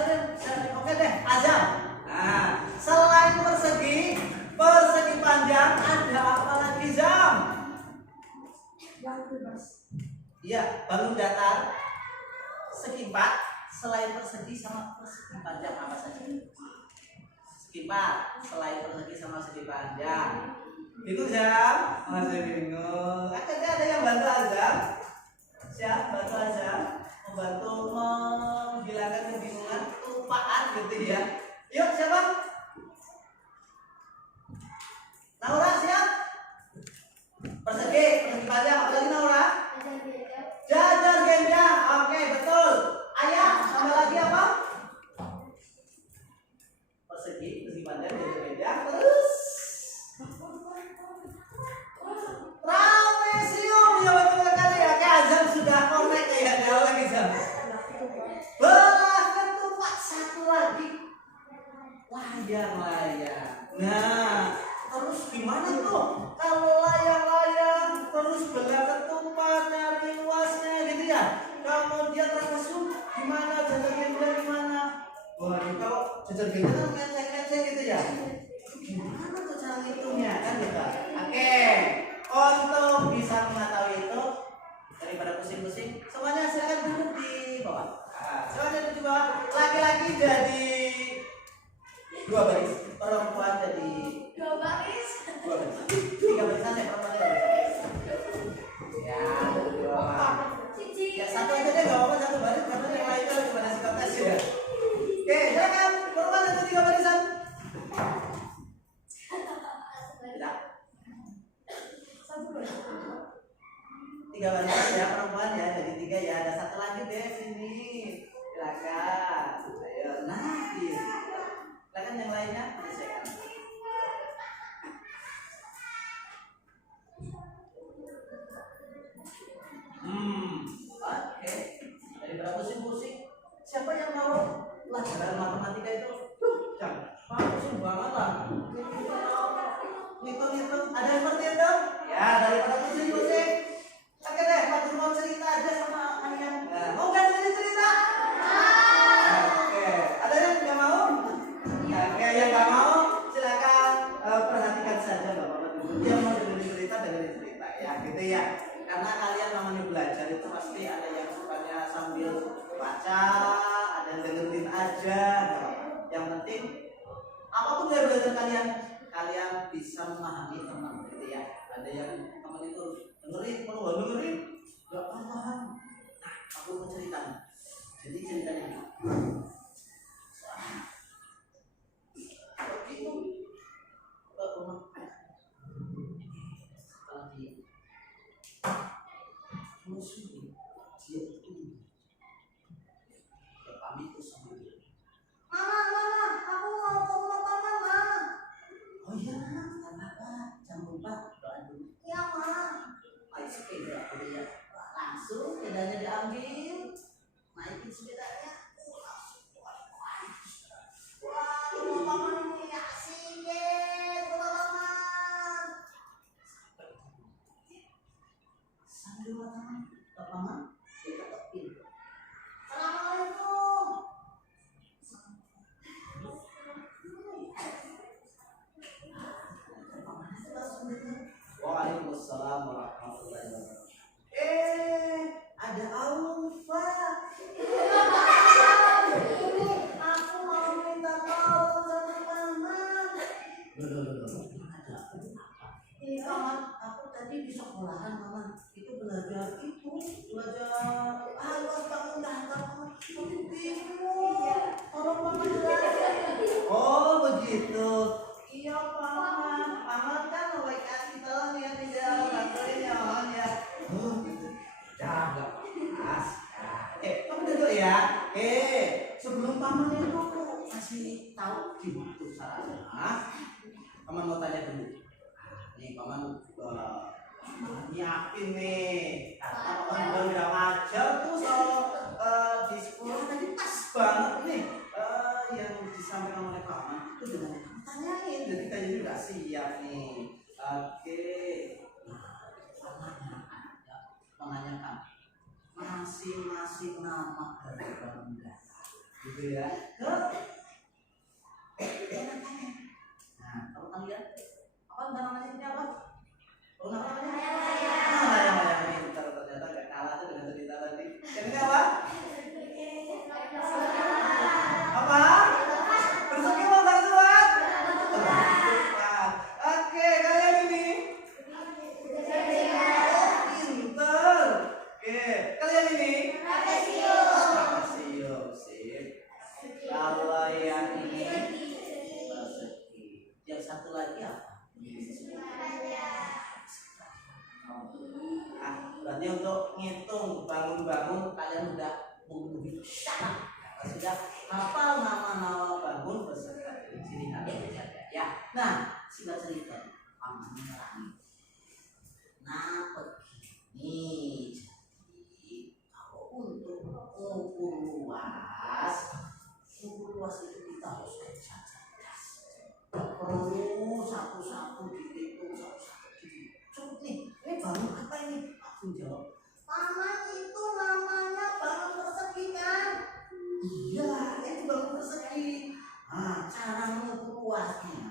oke deh, Azam. Nah, selain persegi panjang selain persegi sama persegi panjang apa saja? Segi 4 selain persegi sama segi panjang. Bingung Azam? Masih bingung. Akhirnya ada yang bantu Azam? Siap bantu Azam? Membantu menghilangkan kebingungan, kelupaan gitu ya. Yuk siapa? Naura siap? Persegi panjang apa lagi Naura? Jajar gendang. Oke betul. Ayah sama lagi apa? Persegi panjang jajar gendang. Terus Trapesium, ya betul sekali ya. Kayak Azam sudah connect ya. Jauh lagi Azam. Belah ketupat satu lagi. Layang-layang. Nah, terus gimana tuh? Kalau layang-layang terus belah ketupat nyari luasnya gitu ya. Kemudian trapesium gimana? Jajar gendang gimana? Waduh, kalau jajar gendang kan ngecek-ngecek gitu ya. Gimana tuh cara ngitungnya kan gitu. Oke. Untuk bisa mengetahui itu daripada pusing-pusing, semuanya silakan duduk di bawah. Semuanya duduk di bawah. Laki-laki jadi 2 baris, perempuan jadi 2 baris. 2 baris. 3 barisan ya perempuan 3 baris. Ya, 2. Ya satu aja deh, nggak apa-apa 1 baris karena yang lainnya lagi pada sikap tes ya. Oke, silakan perempuan jadi 3 barisan. Tidak. 3 barisan ya perempuan ya, jadi 3 ya. Ada 1 lagi deh sini. Silakan. Ayo, nah gitu. Silakan yang lainnya. Oke. Daripada pusing-pusing, siapa yang mau pelajaran matematika itu? Jangan pusing banget lah. Ngitung-ngitung, ada yang seperti itu? Ya, daripada pusing-pusing. Oke deh, Pak Guru mau cerita aja sama kalian. Nah, mau nggak dengerin cerita? Oke, ada yang nggak mau? Oke, yang nggak mau, silakan perhatikan saja Bapak Guru. Dia mau dengerin cerita ya, gitu ya. Karena kalian namanya belajar itu pasti ada yang sukanya sambil baca, ada yang dengerin aja. Yang penting apapun dari belajar kalian bisa memahami teman gitu ya. Ada yang teman itu dengerin, kalau dengerin nggak paham. Nah, aku mau cerita. Jadi ceritanya begitu ke rumah setelah dia musuh dia itu pamit sama dia. Mama, aku mau ke rumah paman, Ma. Oh iya, nggak apa-apa. Jangan lupa doa dulu. Iya, Ma. Ayo sepeda dulu ya. Langsung sepedanya diambil, naikin sepedanya. Wah, rumah paman ini asik ya, rumah paman. Sambil rumah paman, dia ketekin. Assalamualaikum. Waalaikumsalam warahmatullahi wabarakatuh. Ada Alfa. Aku mau minta tolong sama paman. Loh, ada apa? Ini paman, aku tadi di sekolahan paman. Itu belajar luas bangun datang paman. Aku bingung. Tolong paman jelasin. Oh begitu. Iya paman. Paman kan baik hati tolong ya tidak bantuin ya paman ya. Oh gitu. Dah nggak pas. Kamu duduk ya. Sebelum paman itu kasih tahu gitu caranya. Paman mau tanya dulu. Nih paman nyiapin nih. Karena paman udah ngajar tuh soal di sekolah tadi pas banget nih. Yang disampaikan oleh paman itu dengan kamu tanyain. Jadi kayaknya udah siap nih. Oke. Menanyakan masing-masing nama dari benda, gitu ya. Nah, kalau kalian apa namanya ini apa? Oh, namanya? Layang-layang ini ternyata gak kalah tuh dengan cerita tadi. Ini apa? hafal nama-nama bangun beserta ciri kalian jaga ya. Nah, singkat cerita, pamannya ngerangin. Nah, begini. Jadi, kalau untuk ngukur luas itu kita harus kerja cerdas. Perlu satu-satu dihitung, satu-satu dihitung. Cukup nih, ini bangun apa ini? Aku jawab, paman itu namanya bangun persegi kan? Iya, itu bangun persegi. Nah, cara mengukur luasnya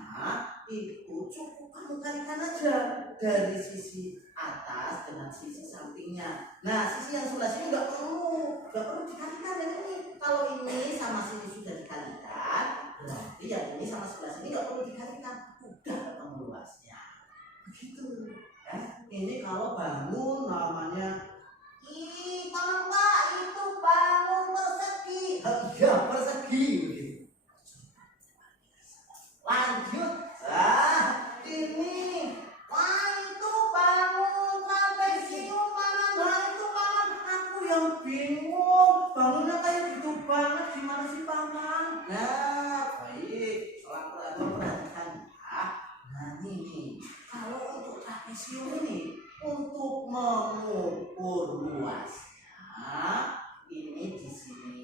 itu cukup kamu kalikan aja dari sisi atas dengan sisi sampingnya. Nah, sisi yang sebelah sini nggak perlu dikalikan ya ini. Kalau ini sama sini sudah dikalikan, berarti yang ini sama sebelah sini nggak perlu dikalikan, udah ketemu luasnya. Begitu. Ya, ini kalau bangun namanya, ih, paman Pak, itu bangun persegi. Iya, persegi. Lanjut, ini, wah itu bangun trapesium paman, nah itu paman, aku yang bingung, bangunnya kayak gitu banget, gimana sih paman? Nah, baik, soal perhatikan ya. Nah ini, kalau untuk trapesium ini, untuk mengukur luasnya, ini di sini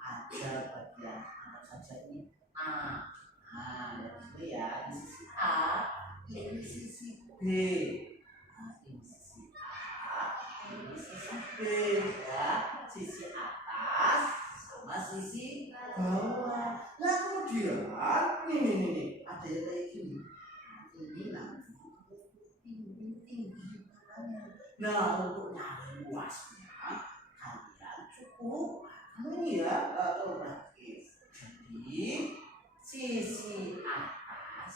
ada bagian apa saja ini A. Nah, dari sini ya, di sisi A, ini sisi B. Nah, ini sisi A, ini sisi B ya, sisi atas sama sisi bawah. Nah, kemudian nih, ada yang kayak gini. Ini nanti tinggi makanya. Nah, untuk nyari luasnya, kalian cukup ini ya, relatif. Jadi sisi atas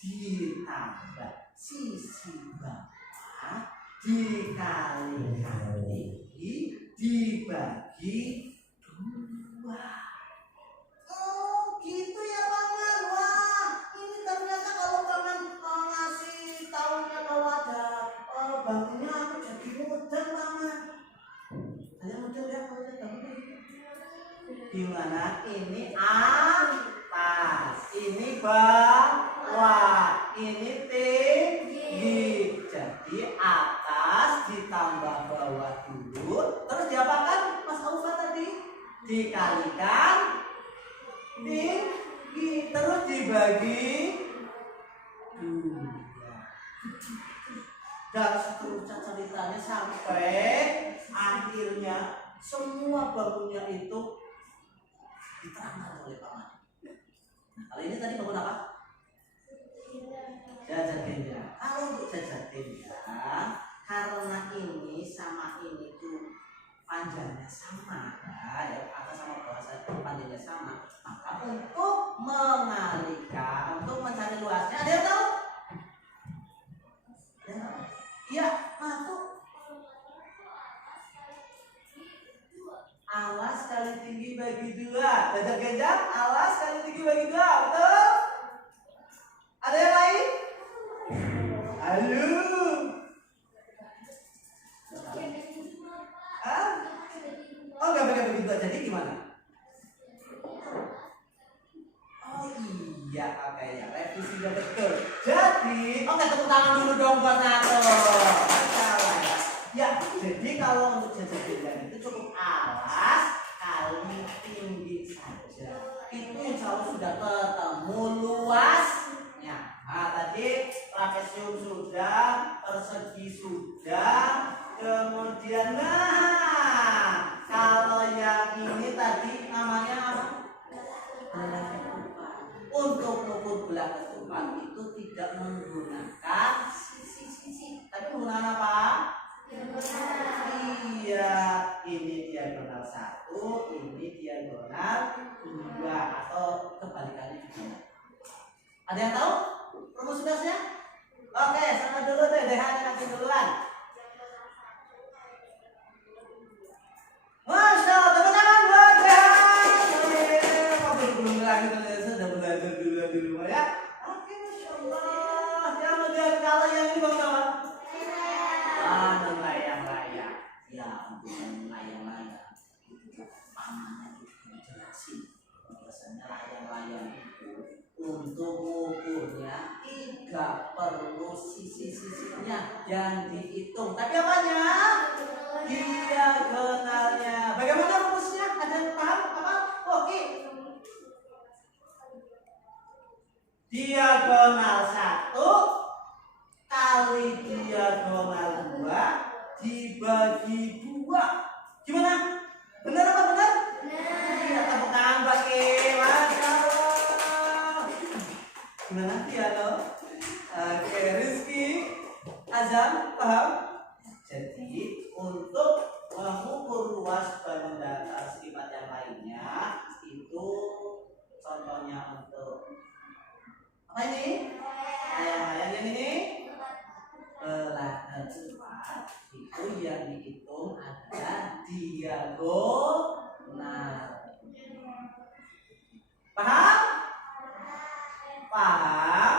ditambah sisi bawah dikali-kali dibagi 2. Oh gitu ya paman. Wah ini ternyata kalau paman ngasih tahunya kalau ada bangunnya aku jadi mudah paman. Saya mudah ya kalau saya bangun gimana ini atas, ini bawah, ini tinggi. Jadi atas ditambah bawah dulu, terus diapakan Mas Aufa tadi? Dikalikan tinggi, terus dibagi 2. Dan seterusnya ceritanya sampai akhirnya semua bangunnya itu diterangkan oleh paman. Nah, kalau ini tadi bangun apa? Jajadennya. Kalau untuk jajadennya, karena ini sama ini tuh panjangnya sama ya, atas sama bawah saja panjangnya sama, maka untuk mengalihkan, untuk mencari luasnya, ada yang tahu? Ada yang tahu? Iya, masuk. Alas kali tinggi bagi 2. Belajar genjang, alas kali tinggi bagi 2. Betul? Ada yang lain? Ayo. Hah? Oh enggak pakai begitu. Jadi gimana? Oh iya, oke ya. Revisinya betul. Jadi, oke tepuk tangan dulu dong buat Nato. Ya, jadi kalau untuk jajadengan itu cukup alas kali tinggi saja. Itu insya Allah sudah ketemu luasnya. Nah tadi trapesium sudah, persegi sudah, kemudian nah kalau yang ini tadi namanya apa? Belah ketupat. Untuk mengukur belah ketupat itu tidak menggunakan sisi-sisi, tapi menggunakan apa? Iya, ini diagonal 1, ini diagonal 2 atau kebalikannya juga. Ada yang tahu rumusnya? Oke, sana dulu deh, Dehan nanti duluan. Masya Allah, tepuk tangan buat Dehan. Belum lagi sudah belajar dulu di rumah ya. Oke, Masya Allah. Kemudian kalau yang ini bang apa? Layang-layang. Ya, bukan layang-layang. Itu pamannya itu dijelasin nggak perlu sisi-sisinya yang dihitung, tapi apanya? Diagonalnya. Bagaimana rumusnya? Ada yang paham? Apa? Oke. Diagonal 1 kali diagonal 2 dibagi 2. Gimana? Benar apa benar? Iya, tepuk tangan bagi. Masya Allah. Gimana Tiano? Oke, Rizky, Azam, paham? Jadi untuk mengukur luas bangun datar sifat yang lainnya itu contohnya untuk apa ini? Ayam-ayam yang ini? Belahan 4 itu yang dihitung adalah diagonal. Paham? Paham?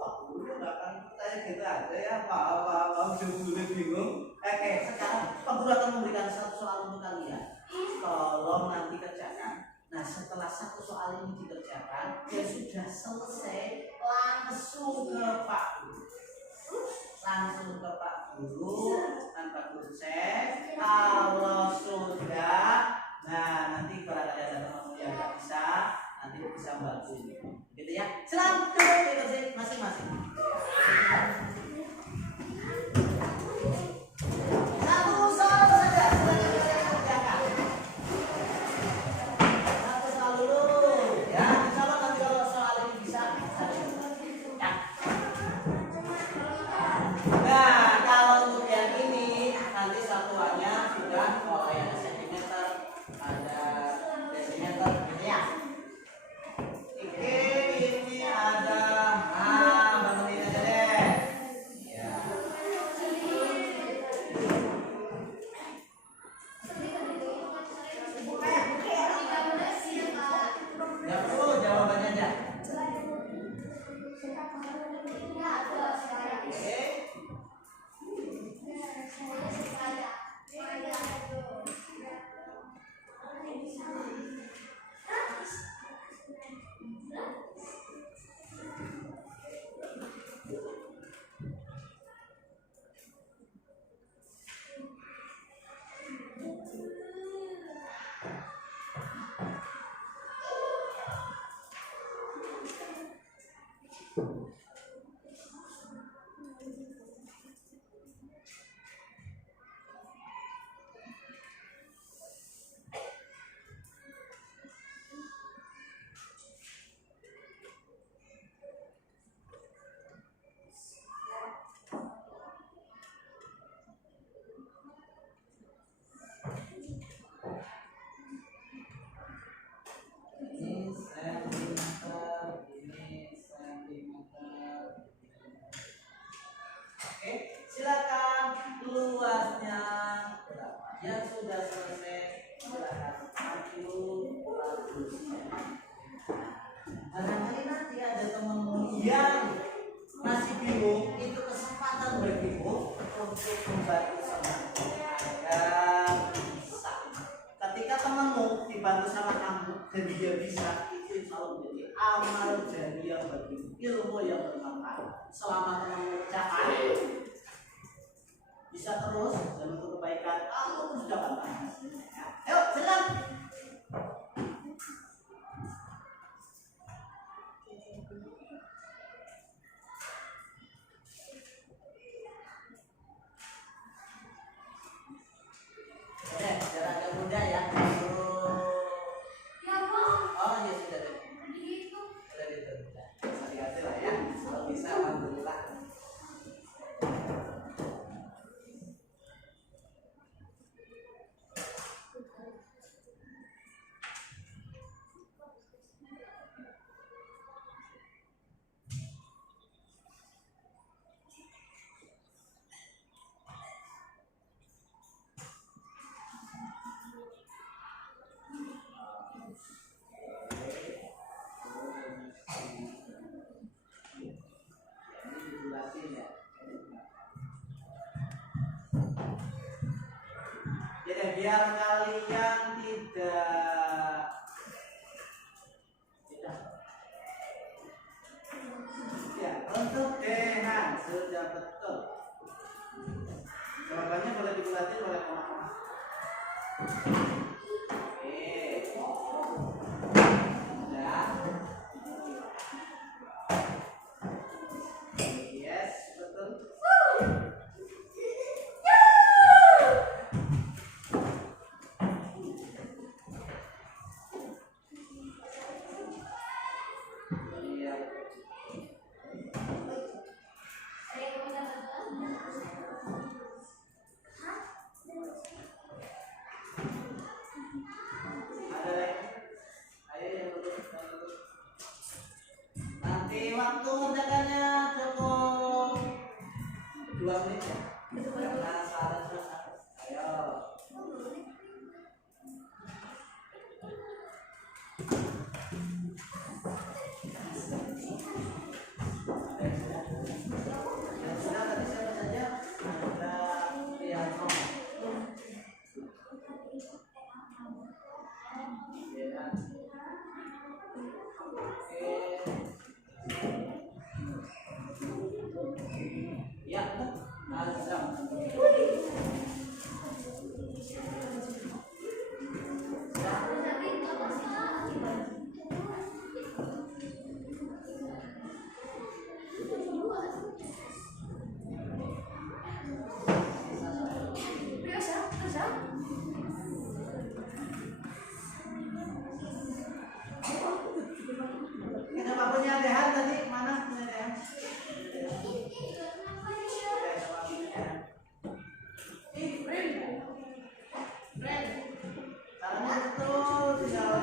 Pak Guru nggak akan percaya gitu aja ya. Paham judulnya bingung. Oke, sekarang Pak Guru akan memberikan satu soal untuk kalian. Tolong nanti kerjakan. Nah, setelah satu soal ini dikerjakan, ya sudah selesai, langsung ke Pak Guru. Langsung ke Pak Guru, tanpa Guru cek. Kalau sudah, nah nanti kalau ada teman-teman yang nggak bisa, nanti bisa bantu, gitu ya. Silakan duduk masing-masing. Satu soal saja, kerjakan. Satu soal dulu, ya. Insya Allah nanti kalau soal ini bisa. Ya. Nah, kalau untuk yang ini nanti satuannya sudah kalau yang sentimeter ada desimeter gitu ya. Ini ada bangunin aja deh. Ya. Nggak perlu jawabannya aja. Oke. Ini sentimeter, ini sentimeter. Oke, silakan luasnya berapa? Yang sudah selesai silakan maju bagusnya. Barangkali nanti ada temanmu yang masih bingung, itu kesempatan bagimu untuk membantu sama agar bisa. Ketika temanmu dibantu sama kamu dan dia bisa, itu insya Allah menjadi amal jariah bagimu, ilmu yang bermanfaat. Selama temanmu capai, bisa terus dan untuk kebaikan kamu terus dapatkan hasilnya. Ayo, silakan. Biar agak mudah ya. Oh iya sudah deh. Sudah gitu. Hati-hati lah ya. Kalau bisa alhamdulillah. Jadi biar kalian tidak waktu ngerjakannya cukup 2 menit ya. Karena salah selesai. Ayo. Yang sudah tadi siapa saja? Ada Priyanto. Ya. Ya, Azam. Kita punya Dehan tadi mana punya Dehan? Caranya betul tinggal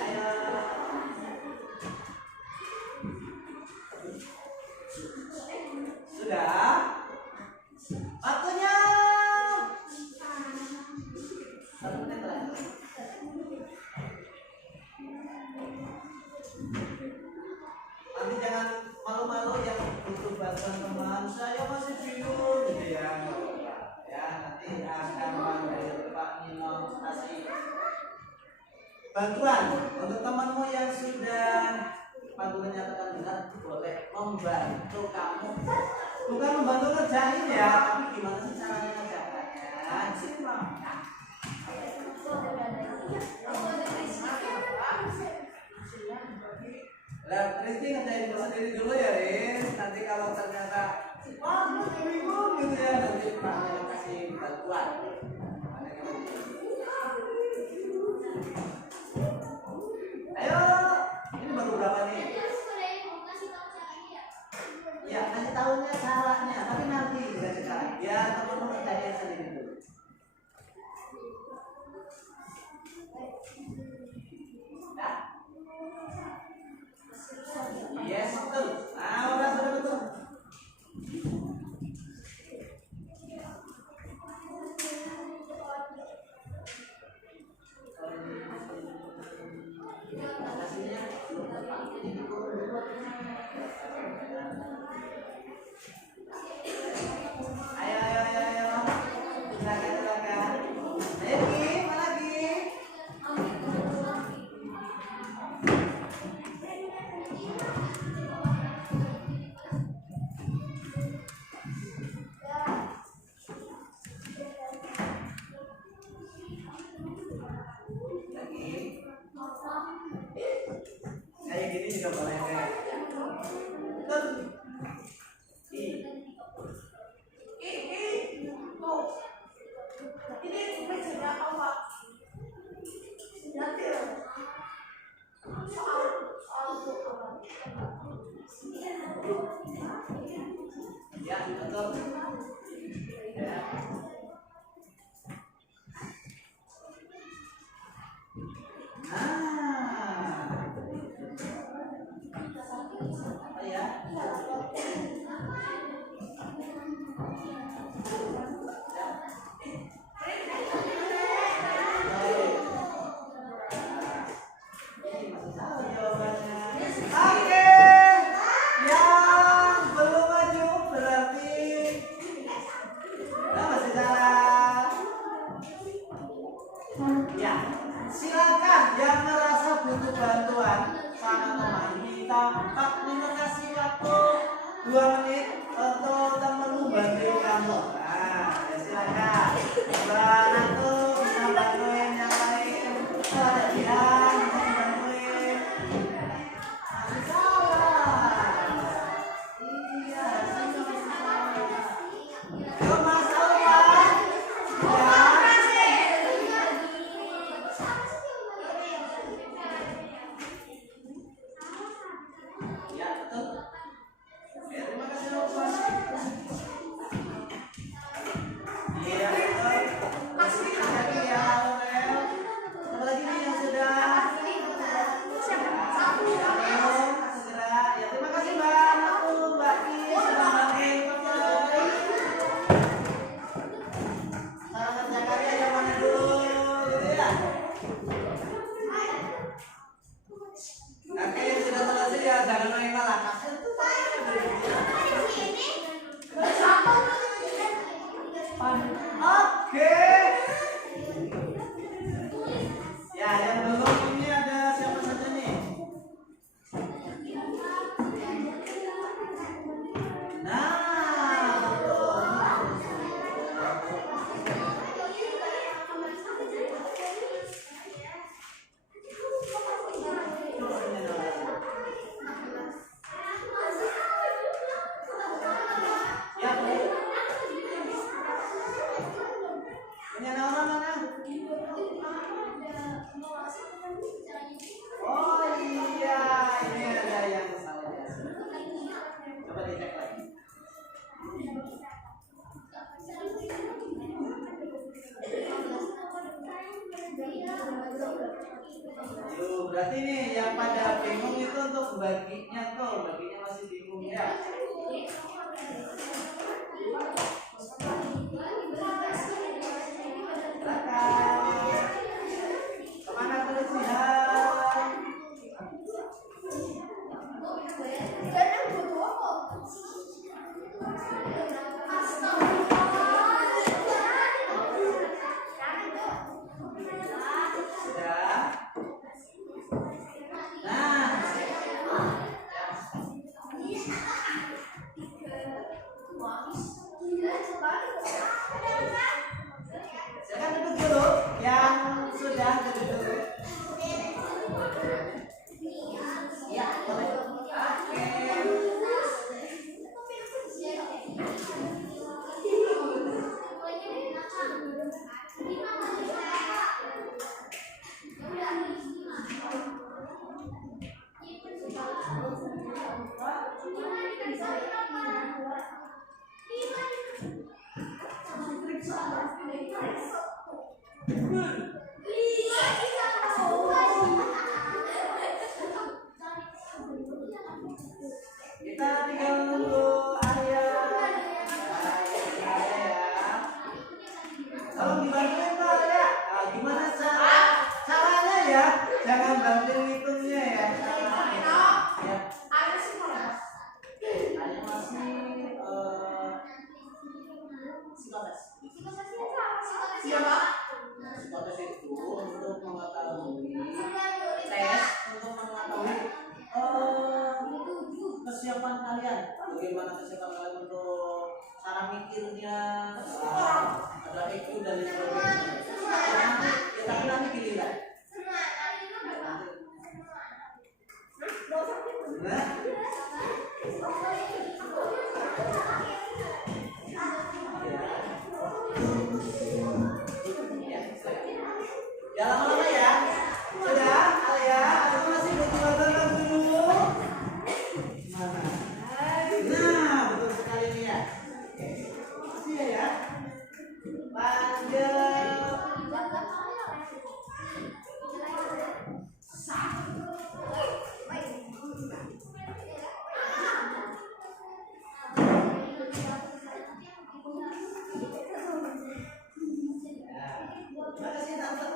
ayo. Sudah? Waktunya 1 menit lagi. Nanti jangan malu-malu yang butuh bantuan teman, saya masih bingung gitu ya. Ya, nanti akan manggil Pak Nino kasih bantuan untuk temanmu yang sudah panduan nyatakan benar, boleh membantu kamu, bukan membantu ngerjain ya, tapi gimana sih caranya ngerjakannya gitu. Lah, Rizky ngerjain sendiri dulu ya, Riz. Nanti kalau ternyata wah, lu bingung gitu ya, nanti Pak Nino kasih bantuan. Ayo, ini baru berapa nih? Ya, kasih tahunya caranya, tapi nanti dikasih cara. Ya, teman-teman ngerjain sendiri dulu. Nah. Yes, betul. Nah, udah sudah betul. Ayo. Silakan. Ayo, Ki, mana lagi? Oke. Ya, yang belum ini ada siapa saja nih? Nah, betul. Ya, boleh. Punya nama mana? Oh iya, ini ada yang salah ya. Coba dicek lagi. Tuh, berarti nih yang pada bingung itu untuk baginya tuh, baginya masih bingung ya. Silakan. Kemana tulisan? Sudah. Nah, silakan duduk dulu. Yang sudah duduk dulu. Ya, boleh. Oke. Kita tinggal nunggu Arya. Tolong dibantuin Pak Arya. Nah, gimana caranya ya? Jangan bantuin hitungnya ya. Ya. Arya masih psikotes itu untuk mengetahui tes untuk mengetahui kesiapan kalian, bagaimana kesiapan kalian untuk cara mikirnya, ada IQ dan lain sebagainya. Tapi nanti giliran. Nah, ya lama-lama ya. Sudah, Alia, aku masih butuh bantuan dulu. Mana? Nah, betul sekali nih ya. Masih ya. Lanjut. Terima kasih Tante.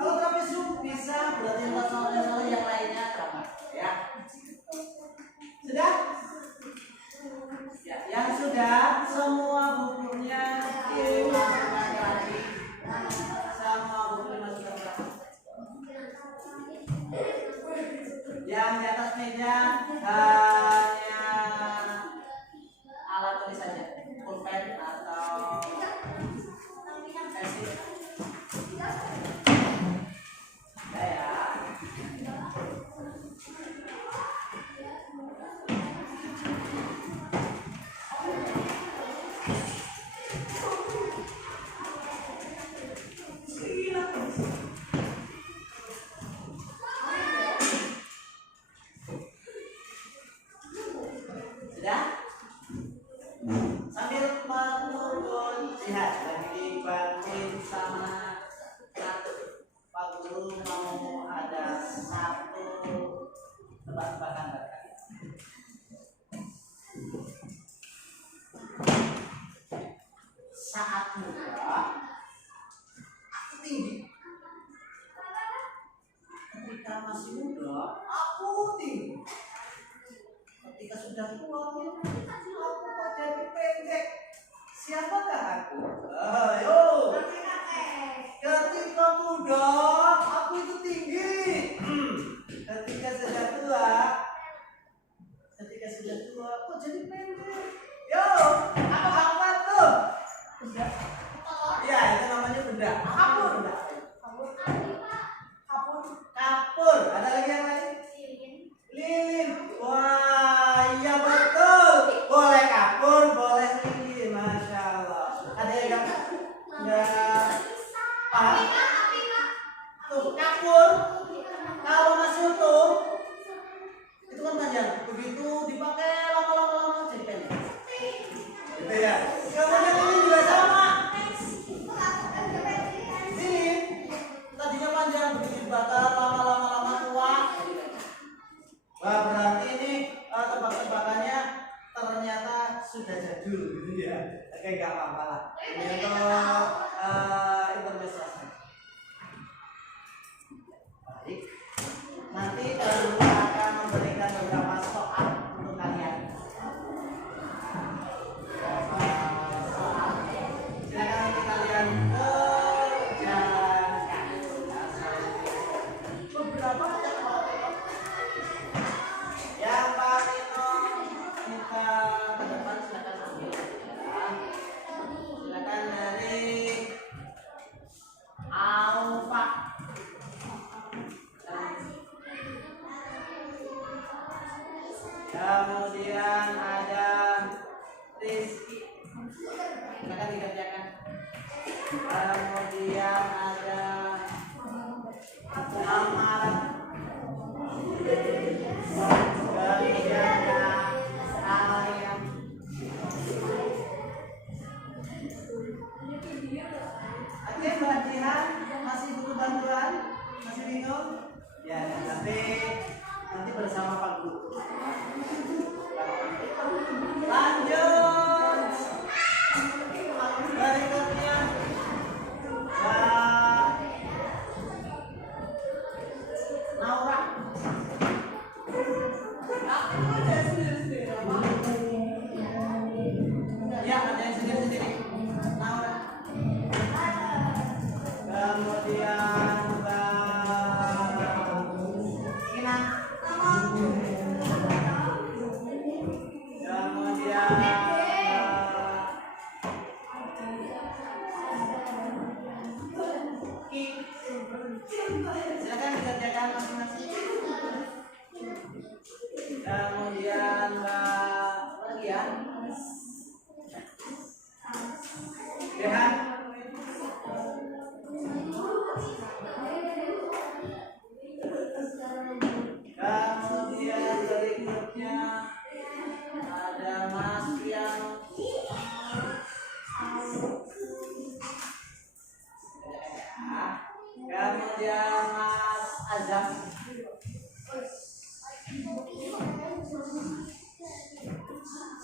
Kalau trapesium bisa, berarti soal-soal yang lainnya sama, ya. Sudah? Ya, yang sudah semua bukunya dimasukkan lagi. Semua bukunya masukkan lagi. Yang di atas meja hanya alat tulis saja, pulpen atau pensil. Ya. ketika masih muda aku tinggi, ketika sudah tua aku kok jadi pendek. Siapakah aku? Ayo. Ketika muda aku itu tinggi. Ketika sudah tua kok jadi pendek. Yo, apa tuh? Benda. Ya, itu namanya benda. Kapur. Kapur. Ada lagi yang lain? Lilin. Wah, iya betul. Boleh kapur, boleh lilin. Masya Allah. Ada yang enggak paham? Tuh, kapur. Kalau masih utuh, itu kan panjang. Begitu dipakai lama-lama jadi pendek. Gitu ya. Kemudian ini juga sama. Ini tadinya panjang, begitu dibakar lama-lama tua. Wah, berarti ini tebak-tebakannya ternyata sudah jadul gitu ya. Oke, nggak apa-apa lah. Ini untuk intermezzo. Baik. Nanti Guru akan memberikan beberapa soal untuk kalian. Silakan nanti kalian kerjakan. Beberapa yang Pak Nino minta ke depan silakan ambil ya. Silakan dari Alfa. Kemudian ada Rizky, silakan dikerjakan. Kemudian ada Amar. Kemudian ada Alia. Oke, Mbak Jihan masih butuh bantuan? Masih bingung? Ya, nanti bersama Pak Guru. Lanjut. Berikutnya Naura. Ya, ada yang sendiri-sendiri. Naura. Kemudian Ina. Silakan dikerjakan masing-masing. Kemudian Mbak lagi ya. Rehan. Kemudian berikutnya ada Mas Priano. Kemudian Mas Azam.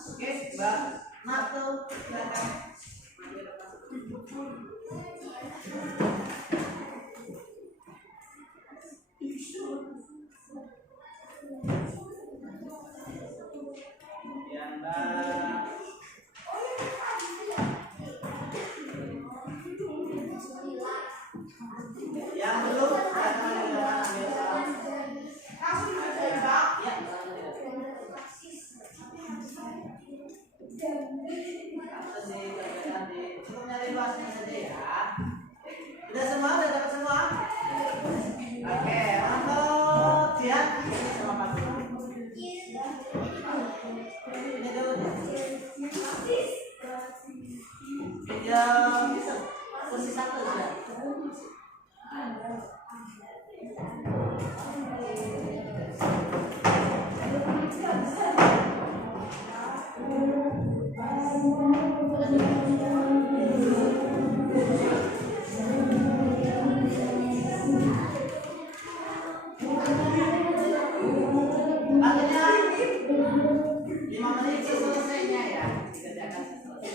Oke, Mbak Marto, silakan. Ya, Mbak. Yang belum cukup nyari luasnya saja ya. Udah semua, udah dapat semua? Oke, untuk dia ini sama Pak Guru. Ini dulu. Video kursi satu ya. Akhirnya 5 menit selesainya ya, dikerjakan selesai.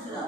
Sudah.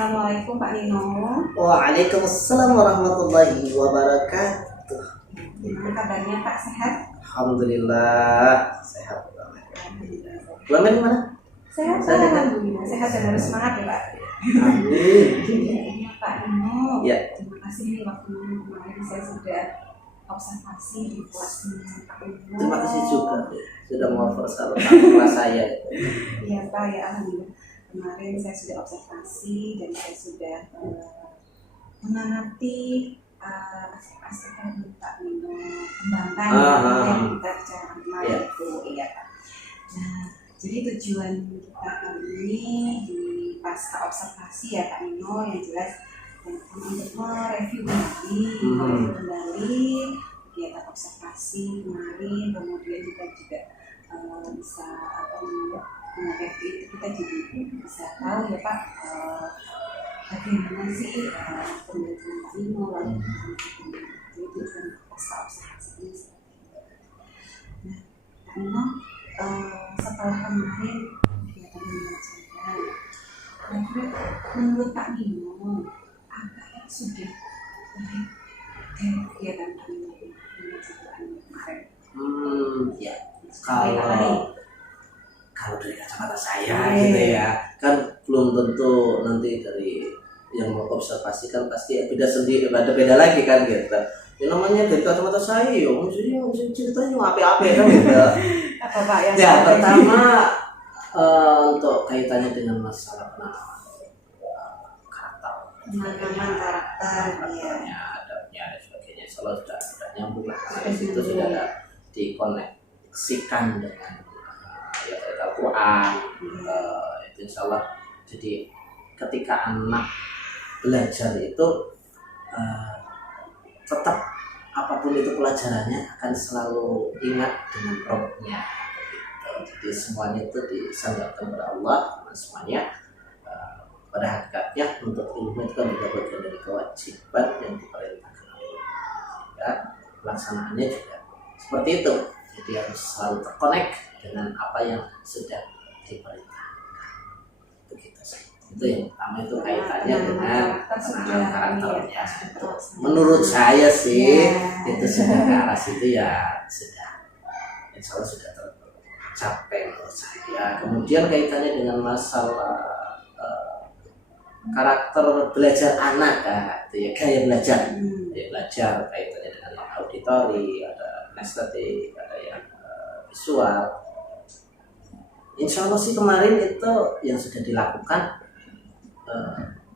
Assalamualaikum Pak Nino. Waalaikumsalam warahmatullahi wabarakatuh. Gimana kabarnya Pak, sehat? Alhamdulillah sehat banget. Bulan gimana? Sehat, Sehat, kan? Alhamdulillah. Sehat dan harus semangat ya Pak. Amin. Ya Pak Nino, Ya. terima kasih nih waktunya. Kemarin saya sudah observasi di kelasnya Pak Nino. Terima kasih juga sudah mau bersama kelas saya. Iya Pak, ya Alhamdulillah. Kemarin saya sudah observasi dan saya sudah mengamati aspek-aspek yang Pak Nino kembangkan yang kita bicara kemarin itu, iya Pak. Nah, jadi tujuan kita kali ini di pasca observasi ya Pak Nino yang jelas untuk mereview kembali kegiatan observasi kemarin, kemudian juga bisa mereview itu kita jadi bisa tahu ya Pak bagaimana sih pembelajaran Pak Nino lalu jadi tujuan pasca observasi ini. Nah, Pak Nino setelah kemarin kegiatan pembelajaran, menurut Pak Nino apa yang sudah baik dari kegiatan Pak Nino pembelajaran kemarin? Ya. Kalau dari kacamata saya gitu ya, kan belum tentu nanti dari yang mau observasi kan pasti beda sendiri, beda lagi kan gitu. Ya namanya dari kacamata saya, ya maksudnya ceritanya apa-apa kan gitu. Apa Pak yang Ya pertama untuk kaitannya dengan masalah karakter, penanaman karakter, ya. adabnya dan sebagainya. Kalau sudah nyambung lah, karena di situ sudah ada dikoneksikan dengan ayat Al-Quran. Itu insya Allah. Jadi ketika anak belajar itu tetap apapun itu pelajarannya akan selalu ingat dengan Rabbnya. Jadi semuanya itu disandarkan kepada Allah, karena semuanya pada hakikatnya untuk ilmu itu kan juga bagian dari kewajiban yang diperintahkan Allah. Ya, pelaksanaannya juga seperti itu. Jadi harus selalu terkonek dengan apa yang sudah diperintahkan. Begitu sih. Itu yang pertama, itu kaitannya dengan penanaman karakternya. Menurut saya sih itu sudah ke arah situ ya sudah. Insya Allah sudah tercapai menurut saya. Kemudian kaitannya dengan masalah karakter belajar anak itu ya, gaya belajar. Gaya belajar kaitannya dengan yang auditori, ada kinestetik, ada yang visual. Insya Allah sih kemarin itu yang sudah dilakukan,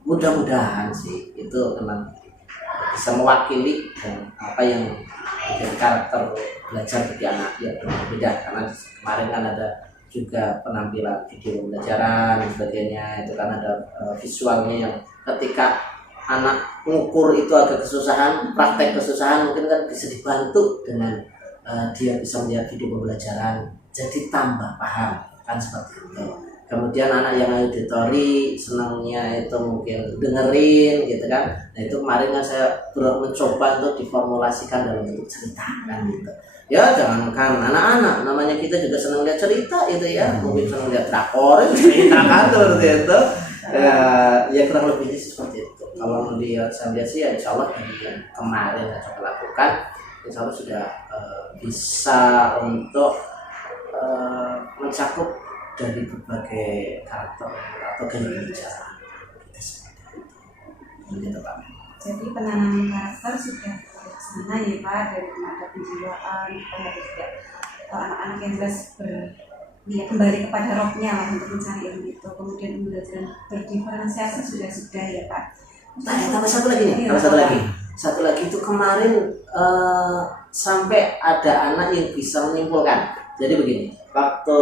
mudah-mudahan sih itu memang bisa mewakili dan apa yang menjadi karakter belajar bagi anak yang berbeda. Karena kemarin kan ada juga penampilan video pembelajaran dan sebagainya, itu kan ada visualnya yang ketika anak mengukur itu agak kesusahan, praktek kesusahan, mungkin kan bisa dibantu dengan dia bisa melihat video pembelajaran jadi tambah paham kan, seperti itu. Kemudian anak yang auditori senangnya itu mungkin dengerin gitu kan. Nah itu kemarin kan saya mencoba untuk diformulasikan dalam bentuk cerita kan gitu. Ya jangankan anak-anak, namanya kita juga senang lihat cerita itu ya, mungkin senang lihat drakor, cerita kan seperti itu. Ya kurang lebihnya seperti itu. Kalau saya lihat sih ya insya Allah yang kemarin saya coba lakukan, insya Allah sudah bisa untuk mencakup dari berbagai karakter atau gaya bicara. Begitu Pak. Jadi penanaman karakter sudah terlaksana ya Pak, dari ada penjiwaan, ada juga anak-anak yang jelas kembali kepada rohnya lah untuk mencari ilmu itu. Kemudian pembelajaran berdiferensiasi sudah ya Pak. Nah, tambah satu lagi nih, satu lagi itu kemarin sampai ada anak yang bisa menyimpulkan. Jadi begini, waktu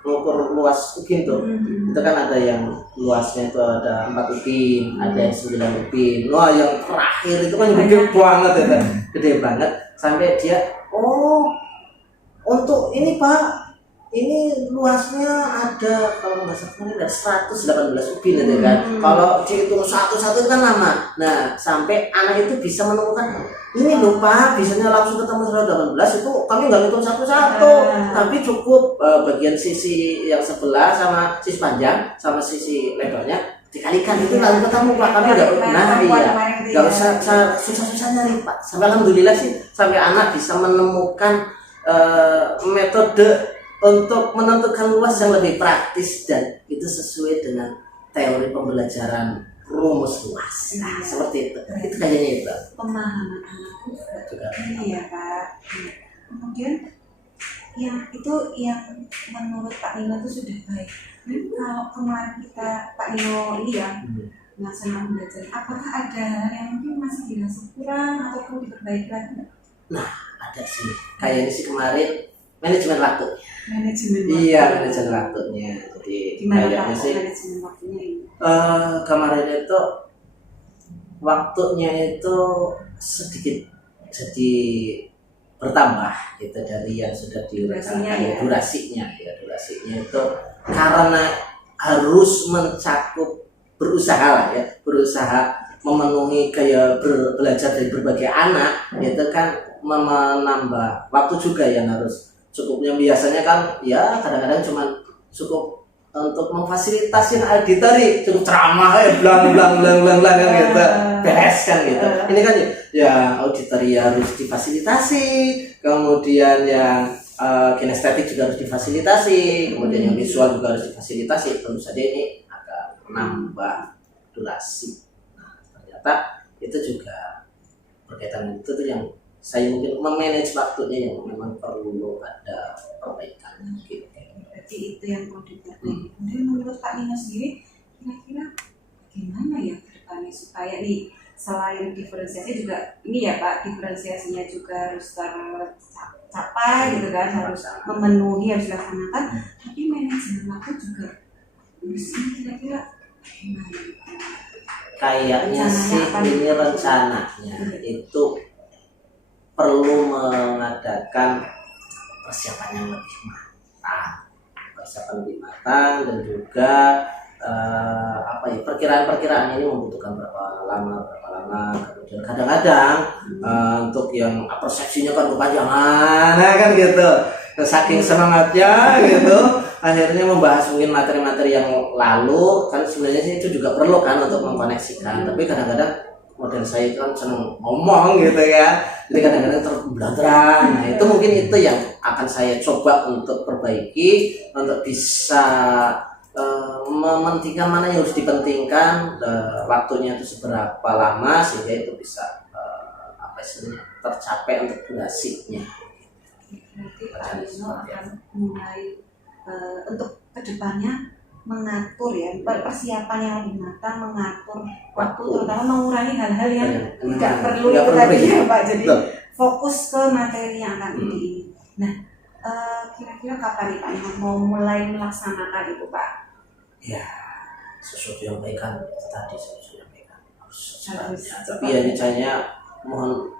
mengukur luas ubin tuh, itu kan ada yang luasnya itu ada 4 ubin, ada yang 9 ubin. Wah yang terakhir itu kan gede banget ya, gede banget sampai dia, oh untuk ini Pak, ini luasnya ada kalau nggak salah ini ada 118 ubin gitu kan. Kalau dihitung satu-satu itu kan lama. Nah sampai anak itu bisa menemukan ini loh Pak, biasanya langsung ketemu 118 itu kami nggak hitung satu-satu, tapi cukup bagian sisi yang sebelah sama sisi panjang sama sisi lebarnya dikalikan itu lalu ketemu Pak, tapi nggak usah susah-susah nyari Pak. Sampai alhamdulillah sih sampai anak bisa menemukan metode untuk menentukan luas yang lebih praktis dan itu sesuai dengan teori pembelajaran rumus luas. Nah, seperti itu. Itu kayaknya itu. Pemahaman anak juga ini ya Pak. Kemudian yang itu yang menurut Pak Nino itu sudah baik. Kalau kemarin kita Pak Nino ini ya melaksanakan belajar, apakah ada hal yang mungkin masih dirasa kurang atau perlu diperbaiki lagi? Nah, ada sih. Kayaknya sih kemarin manajemen waktu. Manajemen Iya, manajemen waktunya. Jadi gimana kayaknya Pak sih manajemen waktunya ini? kemarin itu waktunya itu sedikit jadi bertambah gitu dari yang sudah direncanakan durasinya itu karena harus mencakup berusaha memenuhi kayak belajar dari berbagai anak itu kan menambah waktu juga yang harus cukupnya. Biasanya kan ya kadang-kadang cuma cukup untuk memfasilitasi auditori, cukup ceramah blang kan gitu, beres kan gitu. Ini kan ya auditori harus difasilitasi, kemudian yang kinestetik juga harus difasilitasi, kemudian yang visual juga harus difasilitasi. Tentu saja ini agak menambah durasi. Nah, ternyata itu juga berkaitan itu tuh yang saya mungkin memanage waktunya yang memang perlu ada perbaikan gitu. Berarti itu yang perlu diperbaiki. Kemudian menurut Pak Nino sendiri, kira-kira gimana ya ke depannya supaya nih selain diferensiasi juga ini ya Pak, diferensiasinya juga harus tercapai gitu kan, harus memenuhi, harus dilaksanakan, tapi manajemen waktu juga harus kira-kira gimana? Kayaknya sih ini rencananya itu perlu mengadakan persiapan yang lebih matang dan juga perkiraan ini membutuhkan berapa lama kemudian kadang-kadang untuk yang persepsinya kan kepanjangan kan gitu, saking semangatnya gitu akhirnya membahas mungkin materi-materi yang lalu kan sebenarnya sih itu juga perlu kan untuk mengkoneksikan, tapi kadang-kadang model saya itu kan seneng ngomong gitu ya, jadi kadang-kadang terbelantara. Nah itu mungkin itu yang akan saya coba untuk perbaiki untuk bisa mementingkan mana yang harus dipentingkan, waktunya itu seberapa lama sehingga itu bisa tercapai untuk durasinya. Berarti Pak Nino akan mulai untuk kedepannya mengatur ya persiapan yang lebih matang, mengatur waktu terutama mengurangi hal-hal yang tidak perlu itu tadi ya Pak. Jadi fokus ke materi yang akan ini. Nah, kira-kira kapan nih Pak mau mulai melaksanakan itu Pak? Ya, sesuatu yang baik kan tadi saya sudah sampaikan harus secepatnya. Tapi ya misalnya mohon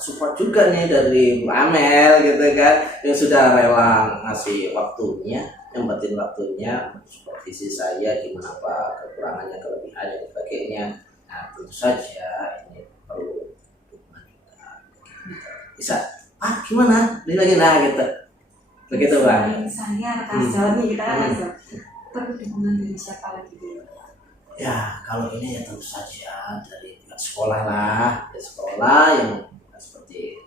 support juga nih dari Bu Amel gitu kan yang sudah rela ngasih waktunya, nyempetin waktunya, supervisi saya gimana Pak, kekurangannya, kelebihannya, dan sebagainya. Nah tentu saja ini perlu dukungan juga. Bisa, gimana? Ini lagi gitu. Begitu Pak. Misalnya kasar nih kita kan perlu dukungan dari siapa lagi dulu? Ya kalau ini ya tentu saja dari pihak sekolah lah, dari sekolah yang seperti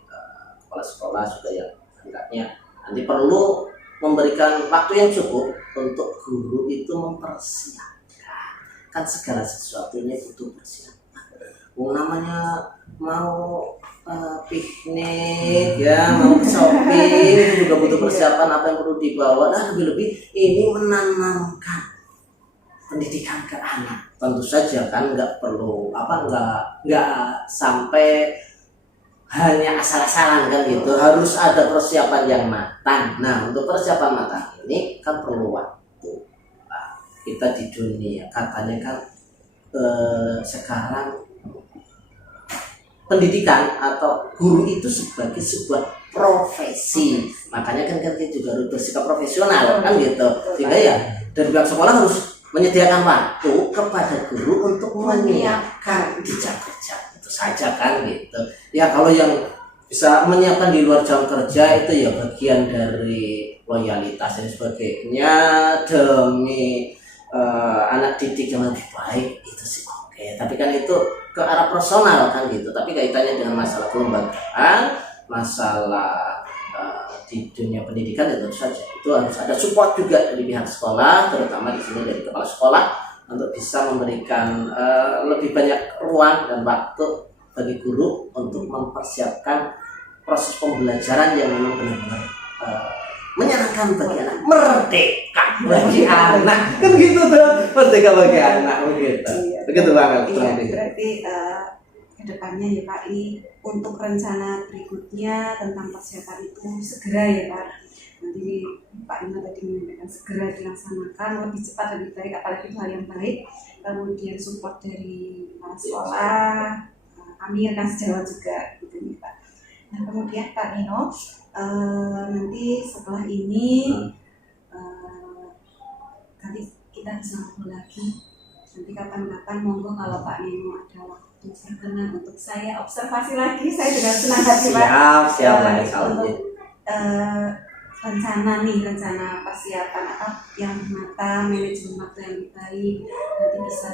kepala sekolah juga yang hendaknya nanti perlu memberikan waktu yang cukup untuk guru itu mempersiapkan, kan segala sesuatunya butuh persiapan. Namanya mau piknik ya, mau shopping itu juga butuh persiapan apa yang perlu dibawa. Dan lebih-lebih ini menanamkan pendidikan ke anak. Tentu saja kan nggak perlu nggak sampai hanya asal-asalan kan gitu, harus ada persiapan yang matang. Nah untuk persiapan matang ini kan perlu waktu. Nah, kita di dunia katanya kan sekarang pendidikan atau guru itu sebagai sebuah profesi, makanya kan kita juga harus bersikap profesional kan gitu, sehingga ya dari pihak sekolah harus menyediakan waktu kepada guru untuk menyiapkan jam kerja itu saja kan gitu. Ya kalau yang bisa menyiapkan di luar jam kerja itu ya bagian dari loyalitas dan sebagainya demi anak didik yang lebih baik itu sih oke. Tapi kan itu ke arah personal kan gitu. Tapi kaitannya dengan masalah kelembagaan, masalah di dunia pendidikan ya tentu saja itu harus ada support juga dari pihak sekolah, terutama di sini dari kepala sekolah untuk bisa memberikan lebih banyak ruang dan waktu bagi guru untuk mempersiapkan proses pembelajaran yang memang benar-benar menyenangkan bagi anak, merdeka bagi anak, kan gitu tuh, merdeka bagi anak begitu, Iya. begitu banget. Iya, berarti kedepannya ya Pak, ini untuk rencana berikutnya tentang persiapan itu segera ya Pak. Nanti Pak Ima tadi menyampaikan segera dilaksanakan lebih cepat lebih baik, apalagi itu hal yang baik. Kemudian support dari sekolah, kami akan sejalan juga gitu nih Pak. Nah kemudian Pak Nino, nanti setelah ini nanti kita bisa ngobrol lagi. Nanti kapan-kapan monggo kalau Pak Nino ada waktu berkenan untuk saya observasi lagi, saya dengan senang hati Pak. Siap Untuk rencana persiapan yang matang, manajemen waktu yang lebih baik, nanti bisa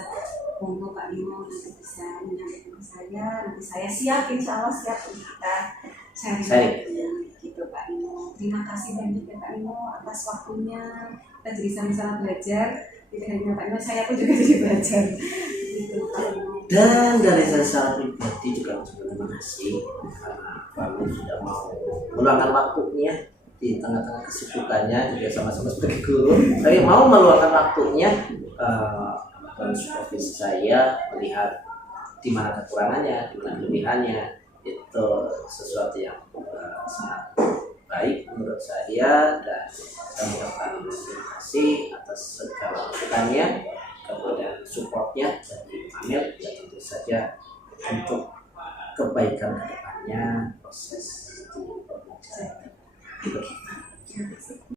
monggo Pak Nino nanti bisa menyampaikan ke saya, nanti saya siap, insya Allah siap untuk kita sharing gitu Pak Nino. Terima kasih banyak ya Pak Nino atas waktunya, kita jadi sama-sama belajar, tidak hanya Pak Nino, saya pun juga jadi belajar gitu Pak Nino. Dan dari saya secara pribadi juga terima kasih karena kami sudah mau meluangkan waktunya di tengah-tengah kesibukannya juga sama-sama sebagai guru. Saya mau meluangkan waktunya dan supervisi saya melihat di mana kekurangannya, di mana kelebihannya. Itu sesuatu yang sangat baik menurut saya dan saya mengucapkan terima kasih atas segala masukannya, kemudian supportnya dari Amel ya tentu saja untuk kebaikan kedepannya proses di pembelajaran. Terima kasih.